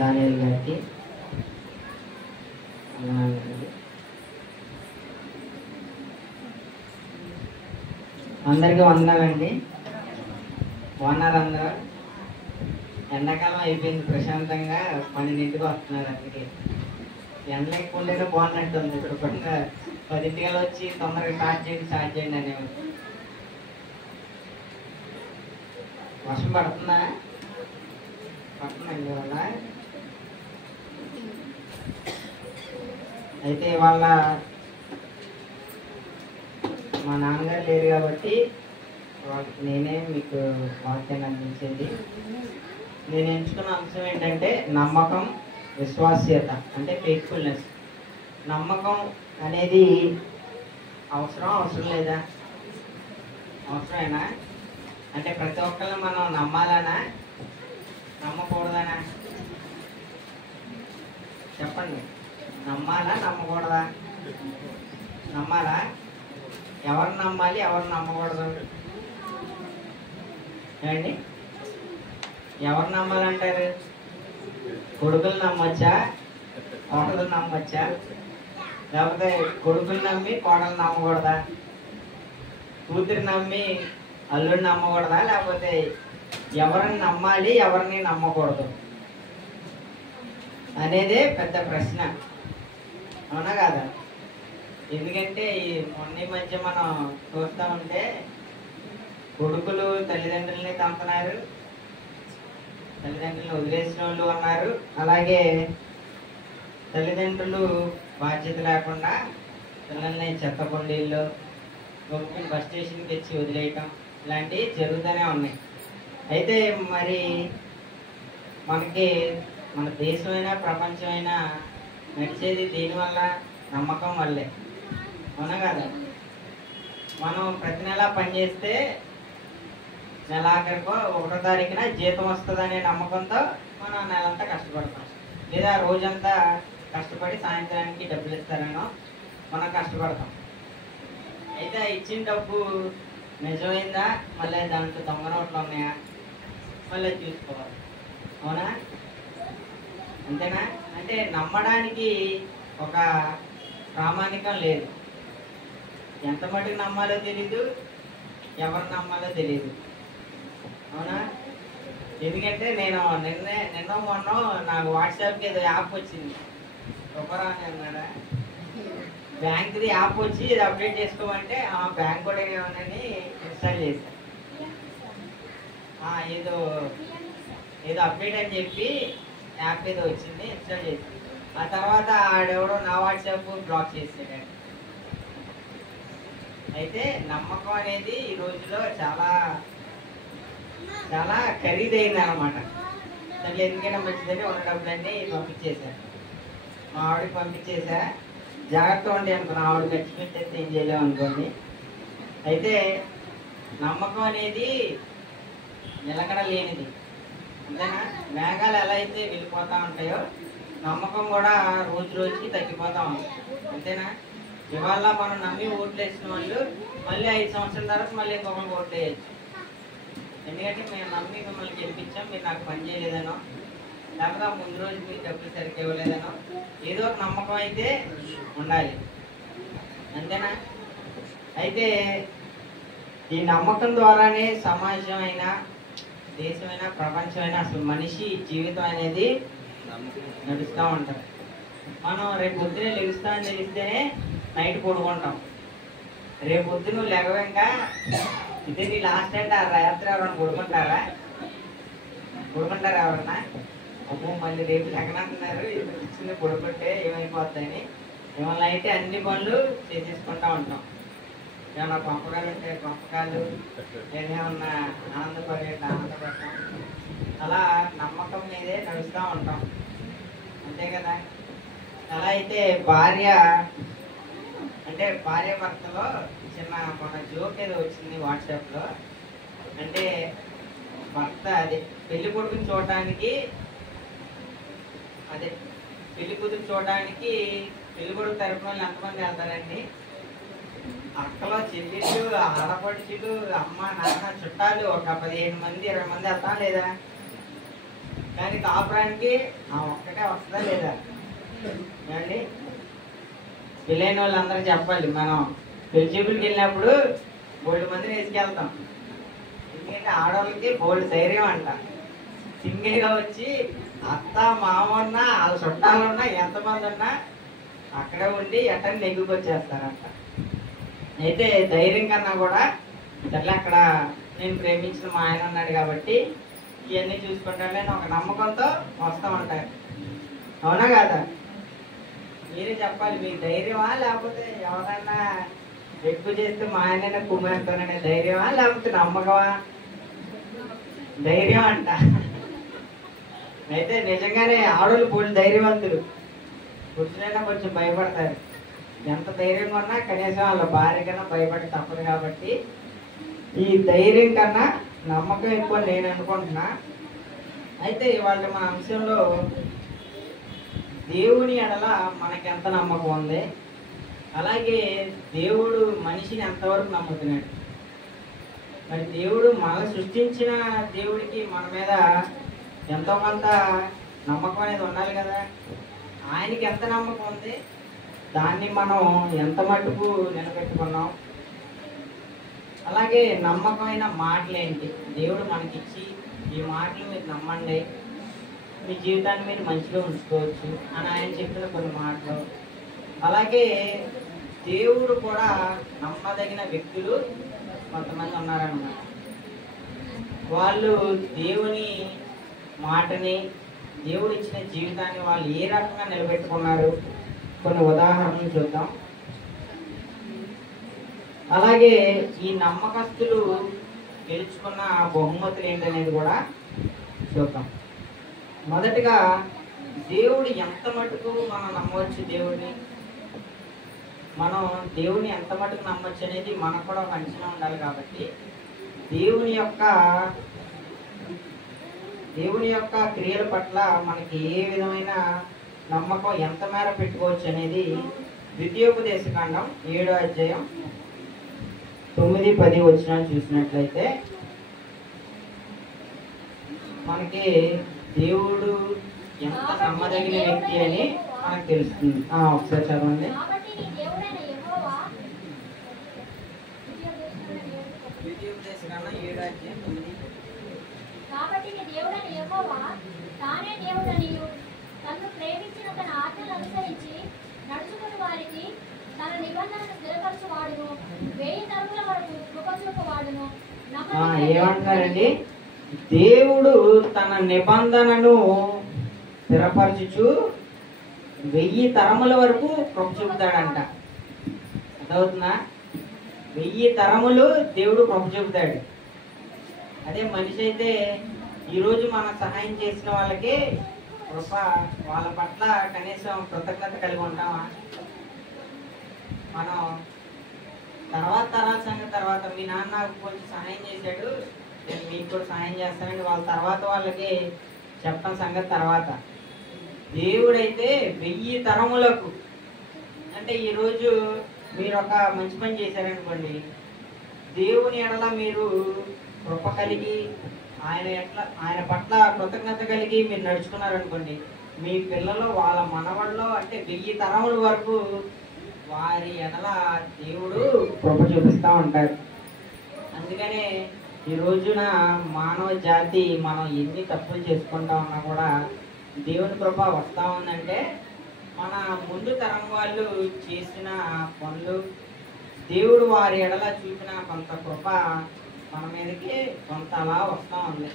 దానియేల్ గారికి అందరికీ వందనాలండి. బాగున్నారు అందరూ? ఎండాకాలం అయిపోయింది, ప్రశాంతంగా 12ంటికి వస్తున్నారు. అందుకే ఎండ ఎక్కువ ఉండేనే బాగున్నట్టుంది. ఇప్పుడు కొత్త 10ంటికి వచ్చి తొందరగా స్టార్ట్ చేయండి అనేవి. వర్షం పడుతుందా? పడుతుందండి ఇవాళ. అయితే ఇవాళ మా నాన్నగారు లేరు కాబట్టి నేనే మీకు వాక్యాన్ని అందించేది. నేను ఎంచుకున్న అంశం ఏంటంటే నమ్మకం, విశ్వాస్యత, అంటే ఫెయిత్ఫుల్నెస్. నమ్మకం అనేది అవసరం లేదా? అవసరమేనా? అంటే ప్రతి ఒక్కరిని మనం నమ్మాలనా, నమ్మకూడదనా? చెప్పండి. నమ్మాలా, నమ్మకూడదా? నమ్మాలా? ఎవరు నమ్మాలి, ఎవరు నమ్మకూడదు? ఏమండి, ఎవరు నమ్మాలంటారు? కొడుకులు నమ్మొచ్చా, కోడలు నమ్మొచ్చా? లేకపోతే కొడుకులు నమ్మి కోడలు నమ్మకూడదా? కూతురు నమ్మి అల్లుడు నమ్మకూడదా? లేకపోతే ఎవరిని నమ్మాలి, ఎవరిని నమ్మకూడదు అనేదే పెద్ద ప్రశ్న. అవునా కాదా? ఎందుకంటే ఈ మొన్న మధ్య మనం చూస్తూ ఉంటే కొడుకులు తల్లిదండ్రులని తంపన్నారు, తల్లిదండ్రులను వదిలేసిన వాళ్ళు ఉన్నారు. అలాగే తల్లిదండ్రులు బాధ్యత లేకుండా పిల్లల్ని చెత్తకుండీల్లో గొప్పని బస్ స్టేషన్కి తెచ్చి వదిలేయటం ఇలాంటివి జరుగుతూనే ఉన్నాయి. అయితే మరి మనకి మన దేశమైనా ప్రపంచమైనా నడిచేది దీనివల్ల, నమ్మకం వల్లే. అవునా కదా? మనం ప్రతి నెల పనిచేస్తే నెలాఖరికో 1వ తారీఖున జీతం వస్తుందనే నమ్మకంతో మనం నెలంతా కష్టపడతాం. లేదా రోజంతా కష్టపడి సాయంత్రానికి డబ్బులు ఇస్తారనో మనం కష్టపడతాం. అయితే ఇచ్చిన డబ్బు నిజమైందా, మళ్ళీ దాంట్లో దొంగ నోట్లు ఉన్నాయా, మళ్ళీ చూసుకోవాలి. అవునా? అంతేనా? అంటే నమ్మడానికి ఒక ప్రామాణికం లేదు. ఎంత మటుకు నమ్మాలో తెలీదు, ఎవరు నమ్మాలో తెలీదు. అవునా? ఎందుకంటే నేను నిన్న మొన్న నాకు వాట్సాప్కి ఏదో యాప్ వచ్చింది. రూపరాని అన్నాడా, బ్యాంక్ది యాప్ వచ్చి ఇది అప్డేట్ చేసుకోమంటే బ్యాంక్ కూడా ఏమని ఇన్స్టాల్ చేశాను. ఏదో అప్డేట్ అని చెప్పి యాప్ ఏదో వచ్చింది, ఇన్స్టాల్ చేశాను. ఆ తర్వాత ఆడెవడో నా వాట్సాప్ బ్లాక్ చేసాడు. అయితే నమ్మకం అనేది ఈ రోజులో చాలా చాలా ఖరీదైంది అనమాట. దాంట్లో ఎందుకైనా మంచిదని ఉన్న డబ్బులన్నీ పంపించేశాను. మా ఆవిడకి పంపించేసా. జాగ్రత్త ఉండి అనుకున్నా, ఆవిడ ఖర్చు పెట్టేస్తే ఏం చేయలేము అనుకోండి. అయితే నమ్మకం అనేది నిలకడ లేనిది. అంతేనా? మేఘాలు ఎలా అయితే వెళ్ళిపోతూ ఉంటాయో నమ్మకం కూడా రోజు రోజుకి తగ్గిపోతూ ఉంది. అంతేనా? ఇవాళ మనం నమ్మి ఓట్లు వేసిన వాళ్ళు మళ్ళీ 5 సంవత్సరాల తర్వాత మళ్ళీ ఇంకొకరికి ఓట్లు వేయచ్చు. ఎందుకంటే మేము నమ్మి మిమ్మల్ని గెలిపించాం, మీరు నాకు పని చేయలేదనో, లేకపోతే ముందు రోజు మీరు డబ్బులు సరిగ్గా ఇవ్వలేదనో, ఏదో ఒక నమ్మకం అయితే ఉండాలి. అంతేనా? అయితే ఈ నమ్మకం ద్వారానే సమాజం అయినా, దేశమైనా, ప్రపంచమైనా, అసలు మనిషి జీవితం అనేది నడుస్తూ ఉంటుంది. మనం రేపు పొద్దునే లెగుస్తామని తెలిస్తేనే నైట్ పడుకుంటాం. రేపు పొద్దున లెగవంగా ఇదే నీ లాస్ట్ అంటే ఆ రాత్రి ఎవరన్నా పడుకుంటారా? ఎవరన్నా? అమ్మో మళ్ళీ రేపు లెగనంటున్నారు, ఇచ్చింది పడుకుంటే ఏమైపోతాయని మిమ్మల్ని అయితే అన్ని పనులు చేసేసుకుంటూ ఉంటాం. ఏమన్నా పంపకాలు ఉంటే పంపకాలు, ఏమన్నా ఆనందపడతాం. అలా నమ్మకం మీదే నడుస్తూ ఉంటాం. అంతే కదా? అలా అయితే భార్య భర్తలో చిన్న మన జోక్ ఏదో వచ్చింది వాట్సాప్లో. అంటే భర్త పెళ్లి కొడుకుని చూడటానికి, పెళ్లి కూతురు చూడడానికి పెళ్లి కొడుకు తరపున వాళ్ళు ఎంతమంది వెళ్తారండి? అక్కలో చెల్లెళ్ళు, ఆడపడుచులు, అమ్మ నాన్న చుట్టాలు ఒక 15 మంది 20 మంది వెళ్తాం లేదా? కానీ కాపురానికి ఒక్కటే వస్తుందా లేదా ఏమండి? పెళ్ళైన వాళ్ళందరూ చెప్పాలి. మనం పెళ్లి చూపులకి వెళ్ళినప్పుడు బోల్డ్ మందిని వేసుకెళ్తాం. ఎందుకంటే ఆడవాళ్ళకి బోల్డ్ ధైర్యం అంట. సింగిల్గా వచ్చి అత్త మామ ఉన్నా వాళ్ళ చుట్టాలు ఉన్నా ఎంతమంది ఉన్నా అక్కడే ఉండి ఎట్టని నెగ్గుకొచ్చేస్తారంట. అయితే ధైర్యం కన్నా కూడా సర్లే అక్కడ నేను ప్రేమించిన మా ఆయన ఉన్నాడు కాబట్టి ఇవన్నీ చూసుకుంటానే ఒక నమ్మకంతో వస్తూ ఉంటారు. అవునా కాదా? మీరే చెప్పాలి. మీకు ధైర్యమా లేకపోతే ఎవరైనా ఎక్కువ చేస్తే మా ఆయన కుమ్మేస్తాననే ధైర్యమా లేకపోతే నమ్మకమా? ధైర్యం అంట. అయితే నిజంగానే ఆడవాళ్ళు పూర్తి ధైర్యవంతులు. పురుషులైనా కొంచెం భయపడతారు. ఎంత ధైర్యంగా ఉన్నా కనీసం వాళ్ళ భార్య కన్నా భయపడి తప్పదు. కాబట్టి ఈ ధైర్యం కన్నా నమ్మకం ఎక్కువ నేను అనుకుంటున్నా. అయితే ఇవాళ మన అంశంలో దేవుని ఎడల మనకి ఎంత నమ్మకం ఉంది, అలాగే దేవుడు మనిషిని ఎంతవరకు నమ్ముతున్నాడు. మరి దేవుడు మనల్ని సృష్టించిన దేవుడికి మన మీద ఎంతో కొంత నమ్మకం అనేది ఉండాలి కదా. ఆయనకి ఎంత నమ్మకం ఉంది, దాన్ని మనం ఎంత మట్టుకు నిలబెట్టుకున్నాం. అలాగే నమ్మకమైన మాటలు ఏంటి దేవుడు మనకిచ్చి ఈ మాటలు మీరు నమ్మండి, మీ జీవితాన్ని మీరు మంచిగా ఉంచుకోవచ్చు అని ఆయన చెప్పిన కొన్ని మాటలు. అలాగే దేవుడు కూడా నమ్మదగిన వ్యక్తులు కొంతమంది ఉన్నారన్నమాట. వాళ్ళు దేవుని మాటని, దేవుడు ఇచ్చిన జీవితాన్ని వాళ్ళు ఏ రకంగా నిలబెట్టుకున్నారు కొన్ని ఉదాహరణలు చూద్దాం. అలాగే ఈ నమ్మకస్తులు గెలుచుకున్న బహుమతులు ఏంటనేది కూడా చూద్దాం. మొదటిగా దేవుడు ఎంత మటుకు మనం నమ్మవచ్చు, దేవుని ఎంత మటుకు నమ్మచ్చు అనేది మనకు కూడా ఒక అంచనా ఉండాలి. కాబట్టి దేవుని యొక్క క్రియల పట్ల మనకి ఏ విధమైన నమ్మకం ఎంత మేర పెట్టుకోవచ్చు అనేది ద్వితీయోపదేశకాండం 7వ అధ్యాయం 9-10 వచనాలు చూసినట్లయితే మనకి దేవుడు ఎంత నమ్మదగిన వ్యక్తి అని మనకు తెలుస్తుంది. ఒకసారి చదవండి. ద్వితీయోపదేశకాండం 7వ అధ్యాయం 9. కాబట్టి నీ దేవుడైన యెహోవా తానే దేవుడనియు తన్ను ప్రేమించిన తన ఆజ్ఞలు అనుసరించి నడుచుకుని వారికి తన నిబంధనను స్థిరపరచువాడును, 1000 తరముల వరకు కృప చూపువాడును. ఏమంటారండి? దేవుడు తన నిబంధనను స్థిరపరచుచు 1000 తరముల వరకు కృప చూపుతాడంట. అర్థమవుతుందా? 1000 తరములు దేవుడు కృప చూపుతాడు. అదే మనిషి అయితే ఈరోజు మనం సహాయం చేసిన వాళ్ళకి కృప, వాళ్ళ పట్ల కనీసం కృతజ్ఞత కలిగి ఉంటామా? మనం తర్వాత మీ నాన్న నాకు కొంచెం సహాయం చేశాడు, నేను మీకు కూడా సహాయం చేస్తానండి వాళ్ళ వాళ్ళకి చెప్పని సంగతి తర్వాత. దేవుడైతే 1000 తరములకు, అంటే ఈరోజు మీరు ఒక మంచి పని చేశారనుకోండి, దేవుని ఎడల మీరు కృప కలిగి ఆయన పట్ల కృతజ్ఞత కలిగి మీరు నడుచుకున్నారనుకోండి, మీ పిల్లలు వాళ్ళ మనవల్లో అంటే 1000 తరముల వరకు వారి ఎడల దేవుడు కృప చూపిస్తూ ఉంటారు. అందుకనే ఈ రోజున మానవ జాతి మనం ఎన్ని తప్పులు చేసుకుంటా ఉన్నా కూడా దేవుని కృప వస్తూ ఉందంటే మన ముందు తరం వాళ్ళు చేసిన పనులు, దేవుడు వారి ఎడల చూపిన కొంత కృప మన మీదకి కొంత అలా వస్తూ ఉంది.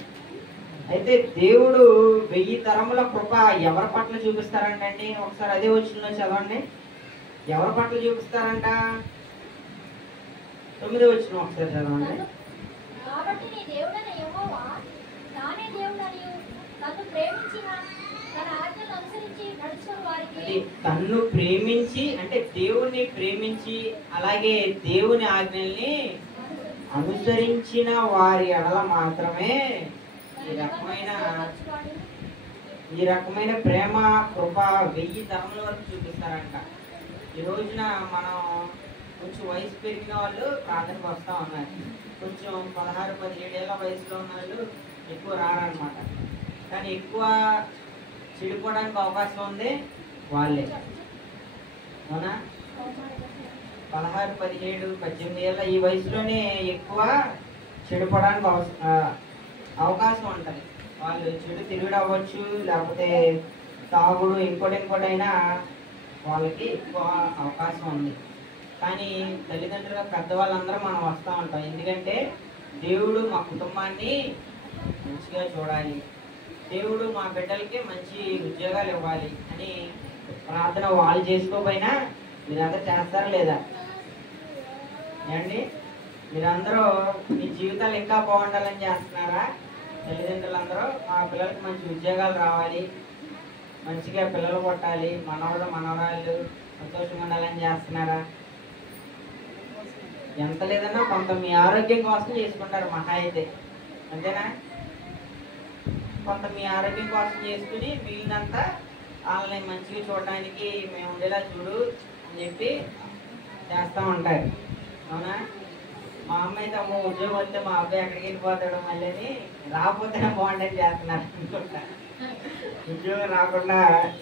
అయితే దేవుడు 1000 తరముల కృప ఎవరి పట్ల చూపిస్తారంటండి? ఒకసారి అదే వచనంలో చదవండి. ఎవరి పట్ల చూపిస్తారంట? 9వ వచనం ఒకసారి చదవండి. కాబట్టి నీ దేవుడైన యెహోవా తానే దేవుడనియు తన్ను ప్రేమించిన తన ఆజ్ఞలు అనుసరించి నడుచుకుని వారికి, తన్ను ప్రేమించి అంటే దేవుణ్ణి ప్రేమించి అలాగే దేవుని ఆజ్ఞల్ని అనుసరించిన వారి ఎడల మాత్రమే ఈ రకమైన ప్రేమ కృప 1000 తరముల వరకు చూపిస్తారంట. ఈ రోజున మనం కొంచెం వయసు పెరిగిన వాళ్ళు ప్రార్థనకు వస్తూ ఉన్నారు, కొంచెం 16-17 ఏళ్ళ వయసులో ఉన్న వాళ్ళు ఎక్కువ రారనమాట. కానీ ఎక్కువ చెడిపోవడానికి అవకాశం ఉంది వాళ్ళే. అవునా? 16, 17, 18 ఏళ్ళ ఈ వయసులోనే ఎక్కువ చెడిపోవడానికి అవకాశం ఉంటుంది. వాళ్ళు చెడు తిరుగుడు అవ్వచ్చు, లేకపోతే తాగుడు ఇంకోటైనా వాళ్ళకి ఎక్కువ అవకాశం ఉంది. కానీ తల్లిదండ్రులుగా పెద్దవాళ్ళందరూ మనం వస్తూ ఉంటాం. ఎందుకంటే దేవుడు మా కుటుంబాన్ని మంచిగా చూడాలి, దేవుడు మా బిడ్డలకి మంచి ఉద్యోగాలు ఇవ్వాలి అని ప్రార్థన వాళ్ళు చేసుకోకపోయినా మీరందరూ చేస్తారా లేదా ఏమండి? మీరందరూ మీ జీవితాలు ఇంకా బాగుండాలని చేస్తున్నారా? తల్లిదండ్రులందరూ మా పిల్లలకి మంచి ఉద్యోగాలు రావాలి, మంచిగా పిల్లలు పుట్టాలి, మనవడు మనవరాళ్ళు సంతోషంగా ఉండాలని చేస్తున్నారా? ఎంత లేదన్నా కొంత మీ ఆరోగ్యం కోసం చేసుకుంటారు మహా అయితే, అంతేనా? కొంత మీ ఆరోగ్యం కోసం చేసుకుని మిగిలినంతా వాళ్ళని మంచిగా చూడడానికి మేము ఉండేలా చూడు అని చెప్పి చేస్తూ ఉంటారు. అవునా? మా అమ్మ అయితే అమ్మ ఉద్యోగం వస్తే మా అబ్బాయి ఎక్కడికి వెళ్ళిపోతాడు మళ్ళీ రాకపోతేనే బాగుండని చేస్తున్నారు అనుకుంటా. ఉద్యోగం రాకుండా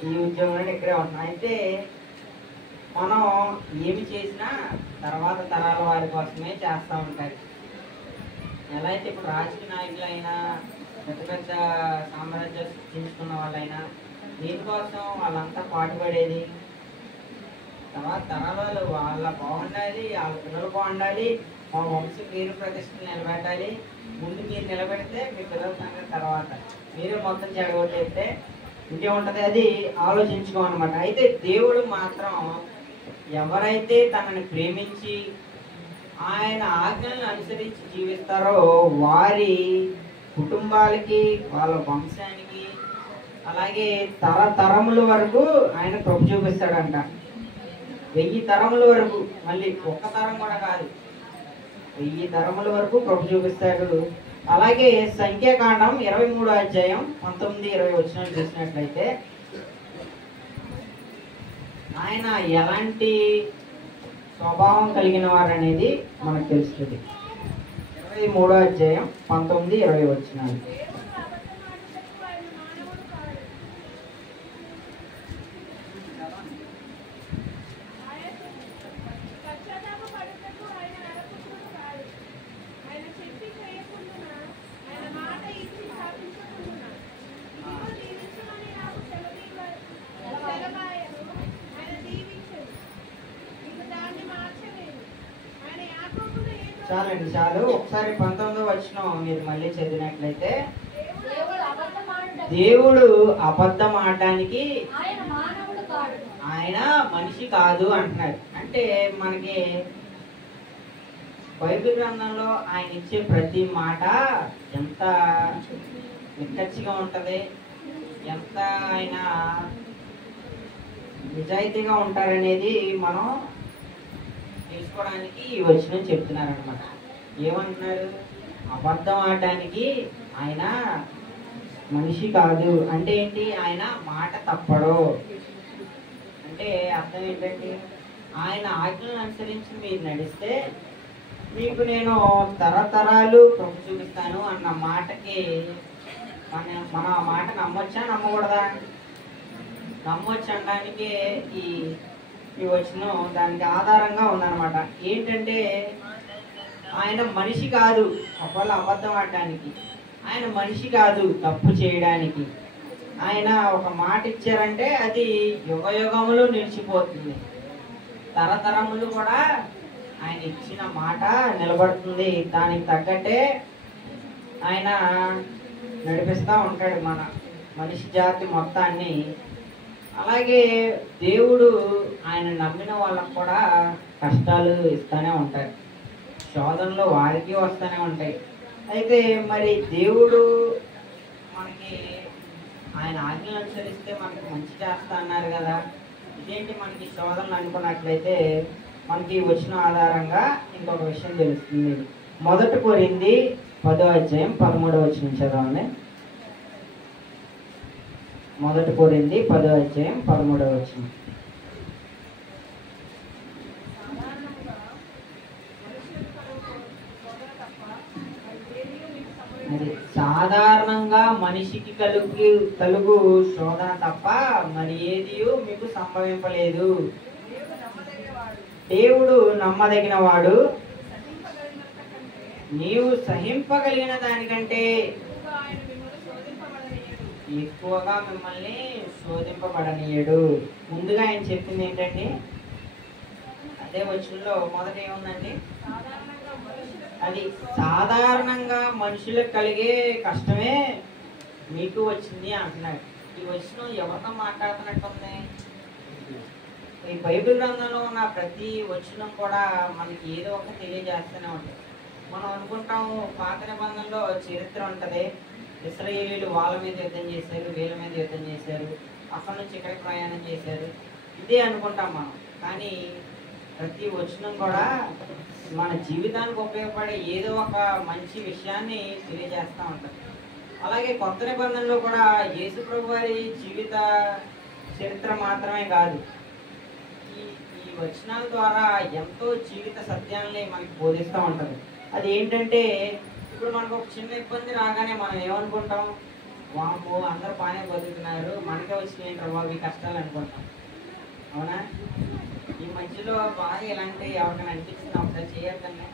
ఈ ఉద్యోగంలో ఇక్కడే ఉంటున్నాం. అయితే మనం ఏమి చేసినా తర్వాత తరాల వారి కోసమే చేస్తూ ఉంటారు. ఎలా అయితే ఇప్పుడు రాజకీయ నాయకులైనా పెద్ద పెద్ద సామ్రాజ్యాలు సృష్టించుకున్న వాళ్ళైనా దీనికోసం వాళ్ళంతా పాటుపడేది తర్వాత తరాలు వాళ్ళ బాగుండాలి, వాళ్ళ పిల్లలు బాగుండాలి, మా వంశీ పేరు ప్రతిష్టలు నిలబెట్టాలి. ముందు మీరు నిలబెడితే మీ పిల్లల సంగతి తర్వాత, మీరే మొత్తం చెడగొట్టేస్తే ఇంకేముంటుంది, అది ఆలోచించుకోమన్నమాట. అయితే దేవుడు మాత్రం ఎవరైతే తనని ప్రేమించి ఆయన ఆజ్ఞలను అనుసరించి జీవిస్తారో వారి కుటుంబాలకి, వాళ్ళ వంశానికి, అలాగే తరతరముల వరకు ఆయన కృప చూపిస్తాడంట. 1000 తరముల వరకు, మళ్ళీ ఒక్క తరం కూడా కాదు, 1000 తరముల వరకు కృప చూపిస్తాడు. అలాగే సంఖ్యాకాండం 23వ అధ్యాయం 19-20 వచనాలు చూసినట్లయితే ఆయన ఎలాంటి స్వభావం కలిగిన వారు అనేది మనకు తెలుస్తుంది. 23వ అధ్యాయం 19-20 వచనాలు. చాలండి, చాలు. ఒకసారి 19వ వచనం మీరు మళ్ళీ చదివినట్లయితే దేవుడు అబద్ధం ఆడడానికి ఆయన మనిషి కాదు అంటున్నాడు. అంటే మనకి బైబిల్ గ్రంథంలో ఆయన ఇచ్చే ప్రతి మాట ఎంత నిక్కచ్చిగా ఉంటది, ఎంత ఆయన నిజాయితీగా ఉంటారనేది మనం తెలుసుకోవడానికి ఈ వచనం చెప్తున్నారనమాట. ఏమంటున్నారు? అబద్ధం ఆడడానికి ఆయన మనిషి కాదు అంటే ఏంటి? ఆయన మాట తప్పడు అంటే అర్థం ఏంటండి? ఆయన ఆజ్ఞలను అనుసరించి మీరు నడిస్తే మీకు నేను తరతరాలు కృప చూపిస్తాను అన్న మాటకి మన ఆ మాట నమ్మొచ్చా నమ్మకూడదా? నమ్మొచ్చు అనడానికి ఈ వచనం దానికి ఆధారంగా ఉందన్నమాట. ఏంటంటే ఆయన మనిషి కాదు ఒకవేళ అబద్ధం ఆడడానికి, ఆయన మనిషి కాదు తప్పు చేయడానికి. ఆయన ఒక మాట ఇచ్చారంటే అది యుగయుగములు నిలిచిపోతుంది, తరతరములు కూడా ఆయన ఇచ్చిన మాట నిలబడుతుంది. దానికి తగ్గట్టే ఆయన నడిపిస్తూ ఉంటాడు మన మనిషి జాతి మొత్తాన్ని. అలాగే దేవుడు ఆయన నమ్మిన వాళ్ళకు కూడా కష్టాలు ఇస్తూనే ఉంటారు, శోధనలు వారికి వస్తూనే ఉంటాయి. అయితే మరి దేవుడు మనకి ఆయన ఆజ్ఞలు అనుసరిస్తే మనకి మంచి చేస్తా అన్నారు కదా, ఇదేంటి మనకి శోధనలు అనుకున్నట్లయితే మనకి వచ్చిన ఆధారంగా ఇంకొక విషయం తెలుస్తుంది. 1 కొరింథీ 10వ అధ్యాయం 13వ వచనం చదవండి. 1 కొరింథీ 10వ అధ్యాయం 13వ వచనం. అది సాధారణంగా మనిషికి కలుగు శోధన తప్ప మరి ఏది మీకు సంభవింపలేదు. దేవుడు నమ్మదగిన వాడు, నీవు సహింపగలిగిన దానికంటే ఎక్కువగా మిమ్మల్ని శోధింపబడనీయడు. ముందుగా ఆయన చెప్పింది ఏంటంటే, అదే వచనంలో మొదట ఏముందండి, అది సాధారణంగా మనుషులకు కలిగే కష్టమే మీకు వచ్చింది అంటున్నాడు. ఈ వచనం ఎవరితో మాట్లాడుతున్నట్టుంది? ఈ బైబిల్ గ్రంథంలో ఉన్న ప్రతి వచనం కూడా మనకి ఏదో ఒక తెలియజేస్తూనే ఉంటుంది. మనం అనుకుంటాము పాత నిబంధనలో చరిత్ర ఉంటుంది, ఇశ్రాయేలీయులు వాళ్ళ మీద యుద్ధం చేశారు, వీళ్ళ మీద యుద్ధం చేశారు, అక్కడి నుంచి ఇక్కడికి ప్రయాణం చేశారు, ఇదే అనుకుంటాం మనం. కానీ ప్రతి వచనం కూడా మన జీవితానికి ఉపయోగపడే ఏదో ఒక మంచి విషయాన్ని తెలియజేస్తూ ఉంటుంది. అలాగే కొత్త నిబంధనలో కూడా యేసు ప్రభు వారి జీవిత చరిత్ర మాత్రమే కాదు, ఈ వచనాల ద్వారా ఎంతో జీవిత సత్యాన్ని మనకి బోధిస్తూ ఉంటుంది. అది ఏంటంటే, ఇప్పుడు మనకు ఒక చిన్న ఇబ్బంది రాగానే మనం ఏమనుకుంటాం, వాము అందరూ బాగానే బతుకుతున్నారు, మనకే వచ్చినాయి బాబు ఈ కష్టాలు అనుకుంటాం. అవునా? ఈ మధ్యలో బాగా ఇలాంటి ఎవరికైనా అనిపించింది ఒకసారి చేయొద్దండి.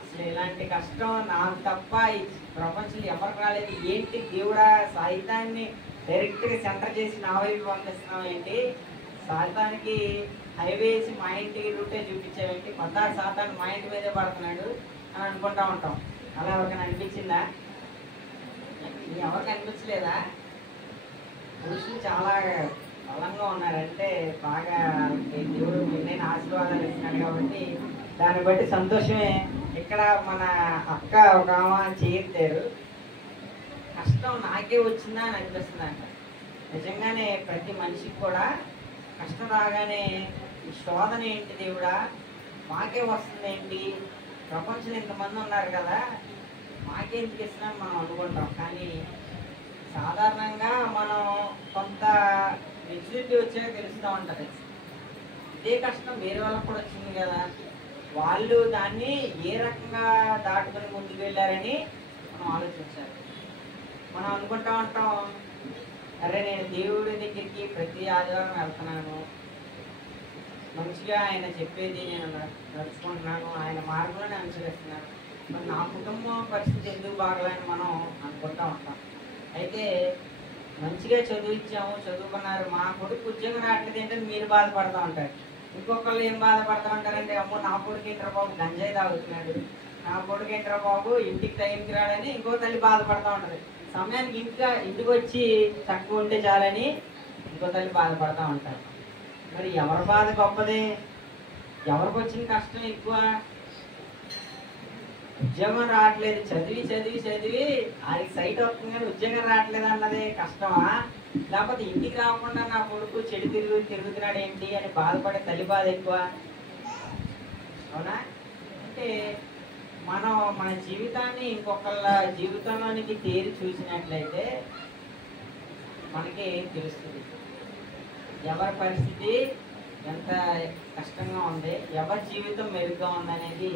అసలు ఇలాంటి కష్టం నాకు తప్ప ఈ ప్రపంచంలో ఎవరికి రాలేదు, ఏంటి దేవుడా సాహిత్యాన్ని డైరెక్ట్గా సెంటర్ చేసి నా వైపు పంపిస్తున్నాం ఏంటి, సాహిత్యానికి హైవేసి మా ఇంటికి రూటే చూపించేవేంటి, కొత్త సాతాన్ని మా ఇంటి మీదే పడుతున్నాడు అని అనుకుంటా ఉంటాం. అలా ఎవరికైనా అనిపించిందా? ఎవరికి అనిపించలేదా? పురుషులు చాలా బలంగా ఉన్నారంటే బాగా దేవుడు నేను ఆశీర్వాదాలు ఇస్తున్నాడు కాబట్టి దాన్ని బట్టి సంతోషమే. ఇక్కడ మన అక్క ఒక ఆమె చేయితారు, కష్టం నాకే వచ్చిందా అని అనిపిస్తుందంట. నిజంగానే ప్రతి మనిషికి కూడా కష్టం రాగానే ఈ శోధన ఏంటి దేవుడా, మాకే వస్తుంది ఏంటి, ప్రపంచంలో ఇంతమంది ఉన్నారు కదా మాకే ఎందుకు ఇస్తున్నాం మనం అనుకుంటాం. కానీ సాధారణంగా మనం కొంత మెచ్యూరిటీ వచ్చాక తెలుస్తూ ఉంటుంది, ఇదే కష్టం వేరే వాళ్ళకి కూడా వచ్చింది కదా, వాళ్ళు దాన్ని ఏ రకంగా దాటుకొని ముందుకు వెళ్ళారని మనం ఆలోచించాలి. మనం అనుకుంటా ఉంటాం, అరే నేను దేవుడి దగ్గరికి ప్రతి ఆదివారం వెళ్తున్నాను, మంచిగా ఆయన చెప్పేది నేను నడుచుకుంటున్నాను, ఆయన మార్గంలోనే అనుసరిస్తున్నాను, మరి నా కుటుంబం పరిస్థితి ఎందుకు బాగలేని మనం అనుకుంటా ఉంటాం. అయితే మంచిగా చదివించాము, చదువుకున్నారు, మా కొడుకు ఉద్యోగం రావట్లేదు ఏంటంటే మీరు బాధపడుతూ ఉంటారు. ఇంకొకళ్ళు ఏం బాధపడుతూ ఉంటారంటే, అమ్మో నా కొడుకు ఏంట్రా బాబు గంజాయి తాగుతున్నాడు, నా కొడుకు ఏంట్రా బాబు ఇంటికి టైంకి రాడని ఇంకో తల్లి బాధపడుతూ ఉంటుంది. సమయానికి ఇంటికి వచ్చి తక్కువ ఉంటే చాలని ఇంకో తల్లి బాధపడుతూ ఉంటారు. మరి ఎవరి బాధ గొప్పదే? ఎవరికి వచ్చిన కష్టం ఎక్కువ? ఉద్యోగం రావట్లేదు, చదివి చదివి చదివి అది సైట్ వస్తుంది కానీ ఉద్యోగం రావట్లేదు అన్నదే కష్టమా, లేకపోతే ఇంటికి రాకుండా నా కొడుకు చెడు తిరుగుతున్నాడు ఏంటి అని బాధపడే తల్లి బాధ ఎక్కువ? అవునా? అంటే మనం మన జీవితాన్ని ఇంకొకళ్ళ జీవితంలోనికి తేరి చూసినట్లయితే మనకి తెలుస్తుంది ఎవరి పరిస్థితి ఎంత కష్టంగా ఉంది, ఎవరి జీవితం మెరుగ్గా ఉందనేది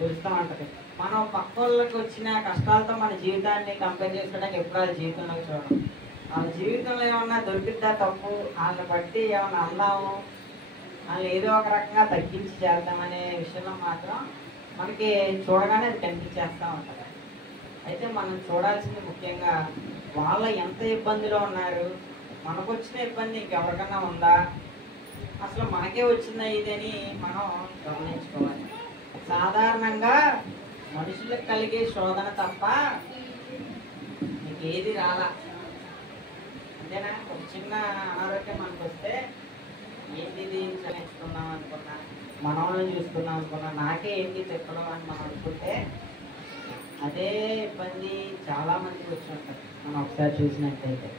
తెలుస్తూ ఉంటుంది. మనం పక్క వాళ్ళకి వచ్చిన కష్టాలతో మన జీవితాన్ని కంపేర్ చేసుకోవడానికి ఎప్పుడు వాళ్ళ జీవితంలోకి చూడడం, వాళ్ళ జీవితంలో ఏమన్నా దొరికిద్దా తప్పు, వాళ్ళని బట్టి ఏమన్నా అందాము, వాళ్ళు ఏదో ఒక రకంగా తగ్గించి చేద్దామనే విషయంలో మాత్రం మనకి చూడగానే అది కనిపించేస్తూ ఉంటుంది. అయితే మనం చూడాల్సింది ముఖ్యంగా వాళ్ళ ఎంత ఇబ్బందిలో ఉన్నారు, మనకు వచ్చిన ఇబ్బంది ఇంకెవరికన్నా ఉందా, అసలు మనకే వచ్చిందా ఇదని మనం గమనించుకోవాలి. సాధారణంగా మనుషులకు కలిగే శోధన తప్ప మీకు ఏది రాలా, అంతేనా? ఒక చిన్న అనారోగ్యం మనకు వస్తే ఏంటి ఇది చలించుకున్నాం అనుకున్నా, మనవలను చూసుకున్నాం అనుకున్నా, నాకే ఏంటి చెప్పడం అని మనం అనుకుంటే అదే ఇబ్బంది చాలా మందికి వచ్చి ఉంటుంది. మనం ఒకసారి చూసినట్టయితే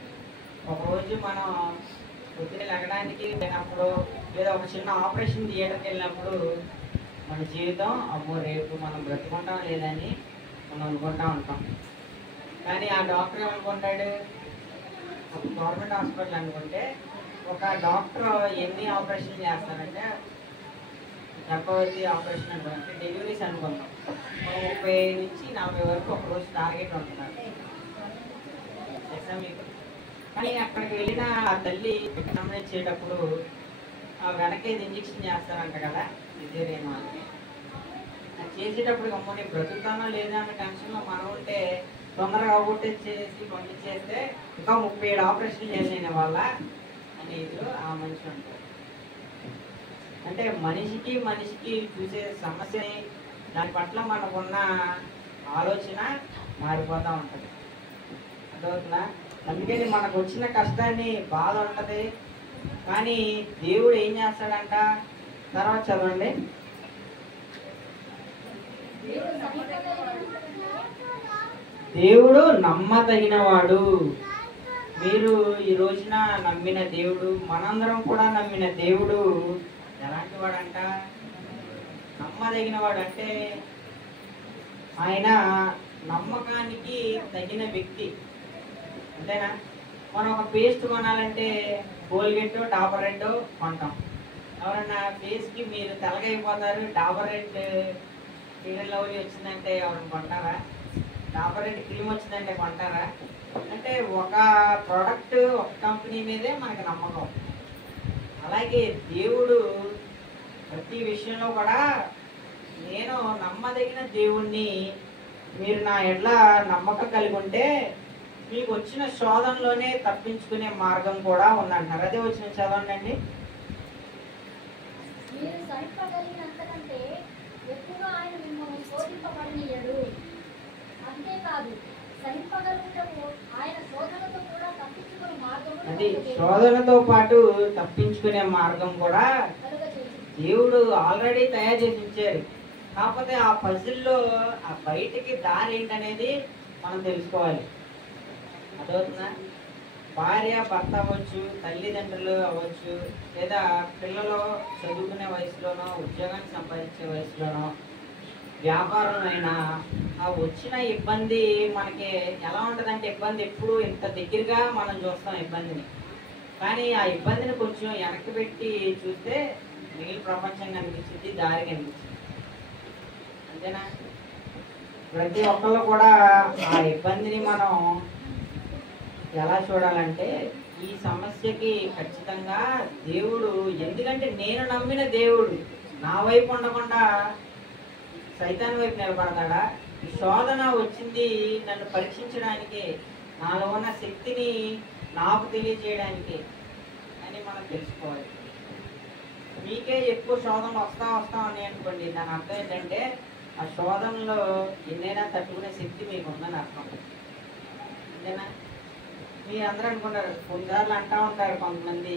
ఒకరోజు మనం పొద్దున లెగడానికి వెళ్ళినప్పుడు లేదా ఒక చిన్న ఆపరేషన్ థియేటర్కి వెళ్ళినప్పుడు మన జీవితం అమ్మో రేపు మనం బ్రతుకుంటాం లేదని మనం అనుకుంటా ఉంటాం. కానీ ఆ డాక్టర్ ఏమనుకుంటాడు, ఒక గవర్నమెంట్ హాస్పిటల్ అనుకుంటే ఒక డాక్టర్ ఎన్ని ఆపరేషన్ చేస్తారంటే గర్భవతి ఆపరేషన్ అనుకున్నాం, అంటే డెలివరీస్ అనుకున్నాం. 30 నుంచి 40 వరకు ఒక రోజు టార్గెట్ ఉంటున్నారు ఎగ్జామ్. కానీ అక్కడికి వెళ్ళిన ఆ తల్లి గమనించేటప్పుడు వెనకేది ఇంజక్షన్ చేస్తారంట కదా సిజేరియన్ వాళ్ళకి. అది చేసేటప్పుడు అమ్మని బ్రతుకుతానో లేదా అన్న టెన్షన్లో మనం ఉంటే తొందరగా చేసి పంపించేస్తే ఇంకా 37 ఆపరేషన్ చేసిన వాళ్ళ అనేది ఆ మనిషి ఉంటారు. అంటే మనిషికి చూసే సమస్యని దాని పట్ల మనకున్న ఆలోచన మారిపోతూ ఉంటుంది. అర్థమవుతుందా? అందుకని మనకు వచ్చిన కష్టాన్ని బాధ ఉంటుంది, కానీ దేవుడు ఏం చేస్తాడంట? తర్వాత చదవండి. దేవుడు నమ్మదగినవాడు. మీరు ఈ రోజున నమ్మిన దేవుడు, మనందరం కూడా నమ్మిన దేవుడు ఎలాంటి వాడంట? నమ్మదగినవాడు. అంటే ఆయన నమ్మకానికి తగిన వ్యక్తి. అంతేనా? మనం ఒక పేస్ట్ కొనాలంటే కోల్గేట్ డాబర్ రెడ్ కొంటాం. ఎవరన్నా ఫేస్కి మీరు తెల్లగైపోతారు, Dabur red fair and lovely వచ్చిందంటే ఎవరైనా కొంటారా? డాబర్ రెడ్ క్రీమ్ వచ్చిందంటే కొంటారా? అంటే ఒక ప్రోడక్ట్ ఒక కంపెనీ మీదే మనకి నమ్మకం. అలాగే దేవుడు ప్రతి విషయంలో కూడా నేను నమ్మదగిన దేవుణ్ణి, మీరు నా ఎడ్ల నమ్మకం కలిగి ఉంటే మీకు వచ్చిన శోధనలోనే తప్పించుకునే మార్గం కూడా ఉందంటున్నారు. అదే వచ్చిన చదవండి. మీరు సహింపగలిగినంతకంటే ఎక్కువగా ఆయన మిమ్మల్ని శోధింపబడనీయడు. అంతేకాదు సహింపగలుగుటకు ఆయన శోధనతో కూడా తప్పించుకునే మార్గం, అది శోధనతో పాటు తప్పించుకునే మార్గం కూడా దేవుడు ఆల్రెడీ తయారు చేసి ఇచ్చారు. కాకపోతే ఆ పజిల్లో ఆ బయటికి దారి ఏంటనేది మనం తెలుసుకోవాలి. అదవుతుందా? భార్య భర్త అవ్వచ్చు, తల్లిదండ్రులు అవ్వచ్చు, లేదా పిల్లలు చదువుకునే వయసులోనో ఉద్యోగాన్ని సంపాదించే వయసులోనో వ్యాపారంలో ఆ వచ్చిన ఇబ్బంది మనకి ఎలా ఉంటుందంటే, ఇబ్బంది ఎప్పుడు ఇంత దగ్గరగా మనం చూస్తాం ఇబ్బందిని, కానీ ఆ ఇబ్బందిని కొంచెం వెనక్కి పెట్టి చూస్తే మిగిలిన ప్రపంచం కనిపించింది, దారి కనిపించింది. అంతేనా? ప్రతి ఒక్కళ్ళు కూడా ఆ ఇబ్బందిని మనం ఎలా చూడాలంటే, ఈ సమస్యకి ఖచ్చితంగా దేవుడు, ఎందుకంటే నేను నమ్మిన దేవుడు నా వైపు ఉండకుండా సైతాన్ వైపు నిలబడతాడా? ఈ శోధన వచ్చింది నన్ను పరీక్షించడానికి, నాలో ఉన్న శక్తిని నాకు తెలియజేయడానికి అని మనం తెలుసుకోవాలి. మీకే ఎక్కువ శోధనలు వస్తా అని అనుకోండి, దాని అర్థం ఏంటంటే ఆ శోధనలో ఎన్నైనా తట్టుకునే శక్తి మీకు ఉందని అర్థం. అంతేనా? మీరు అందరూ అనుకుంటారు, కొన్నిసార్లు అంటూ ఉంటారు కొంతమంది,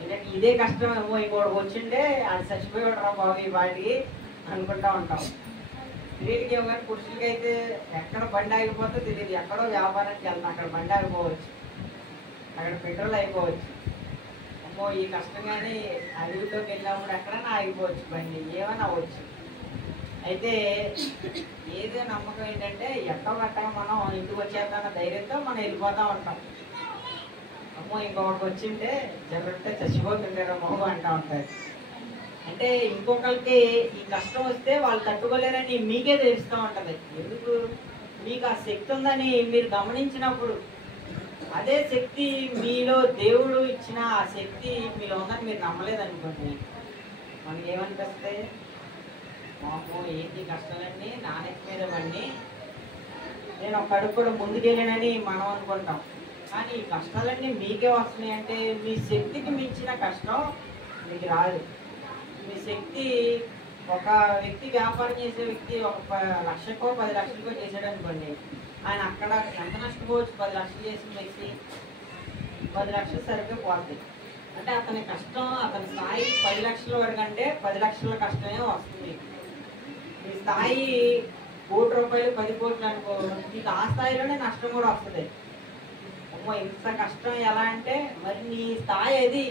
ఏంటంటే ఇదే కష్టం ఏమో ఇంకోటి వచ్చిండే అది చచ్చిపోయాడు రా బాబు ఈ వాటికి అనుకుంటా ఉంటాం. స్త్రీలకి ఏమో కానీ పురుషులకి అయితే ఎక్కడ బండి ఆగిపోతే తెలియదు, ఎక్కడో వ్యాపారానికి వెళ్తాం, అక్కడ బండి ఆగిపోవచ్చు, అక్కడ పెట్రోల్ అయిపోవచ్చు. అమ్మో ఈ కష్టంగానే అడవిలోకి వెళ్ళినప్పుడు ఎక్కడైనా ఆగిపోవచ్చు బండి, ఏమైనా అవ్వచ్చు. అయితే ఏదో నమ్మకం ఏంటంటే ఎక్కడో గట్టగా మనం ఇంటికి వచ్చేద్దామన్న ధైర్యంతో మనం వెళ్ళిపోతూ ఉంటాం. అమ్మో ఇంకొకటి వచ్చింటే జరుగుంటే చచ్చిపోతుంటారు మొహం అంటూ ఉంటారు. అంటే ఇంకొకరికి ఈ కష్టం వస్తే వాళ్ళు తట్టుకోలేరని మీకే తెలుస్తూ ఉంటుంది. ఎందుకు? మీకు ఆ శక్తి ఉందని మీరు గమనించినప్పుడు, అదే శక్తి మీలో దేవుడు ఇచ్చిన ఆ శక్తి మీలో ఉందని మీరు నమ్మలేదనుకోండి, మనకి ఏమనిపిస్తాయి? మాకు ఏంటి కష్టాలన్నీ నాణ్యత మీద పడి నేను ఒక అడుగు కూడా ముందుకెళ్ళానని మనం అనుకుంటాం. కానీ ఈ కష్టాలన్నీ మీకే వస్తున్నాయి అంటే మీ శక్తికి మించిన కష్టం మీకు రాదు. మీ శక్తి, ఒక వ్యక్తి వ్యాపారం చేసే వ్యక్తి ఒక లక్షకో 10 లక్షలకో చేసాడు అనుకోండి, ఆయన అక్కడ ఎంత నష్టపోవచ్చు? 10 లక్షలు చేసిన వ్యక్తి 10 లక్షలు సరిగ్గా పోతుంది. అంటే అతని కష్టం, అతని స్థాయి 10 లక్షల వరకు అంటే 10 లక్షల కష్టమే వస్తుంది. మీ స్థాయి ₹1 కోటి 10 కోట్లు అనుకో, మీకు ఆ స్థాయిలోనే నష్టం కూడా వస్తుంది. అమ్మో ఇంత కష్టం ఎలా అంటే, మరి నీ స్థాయి అది.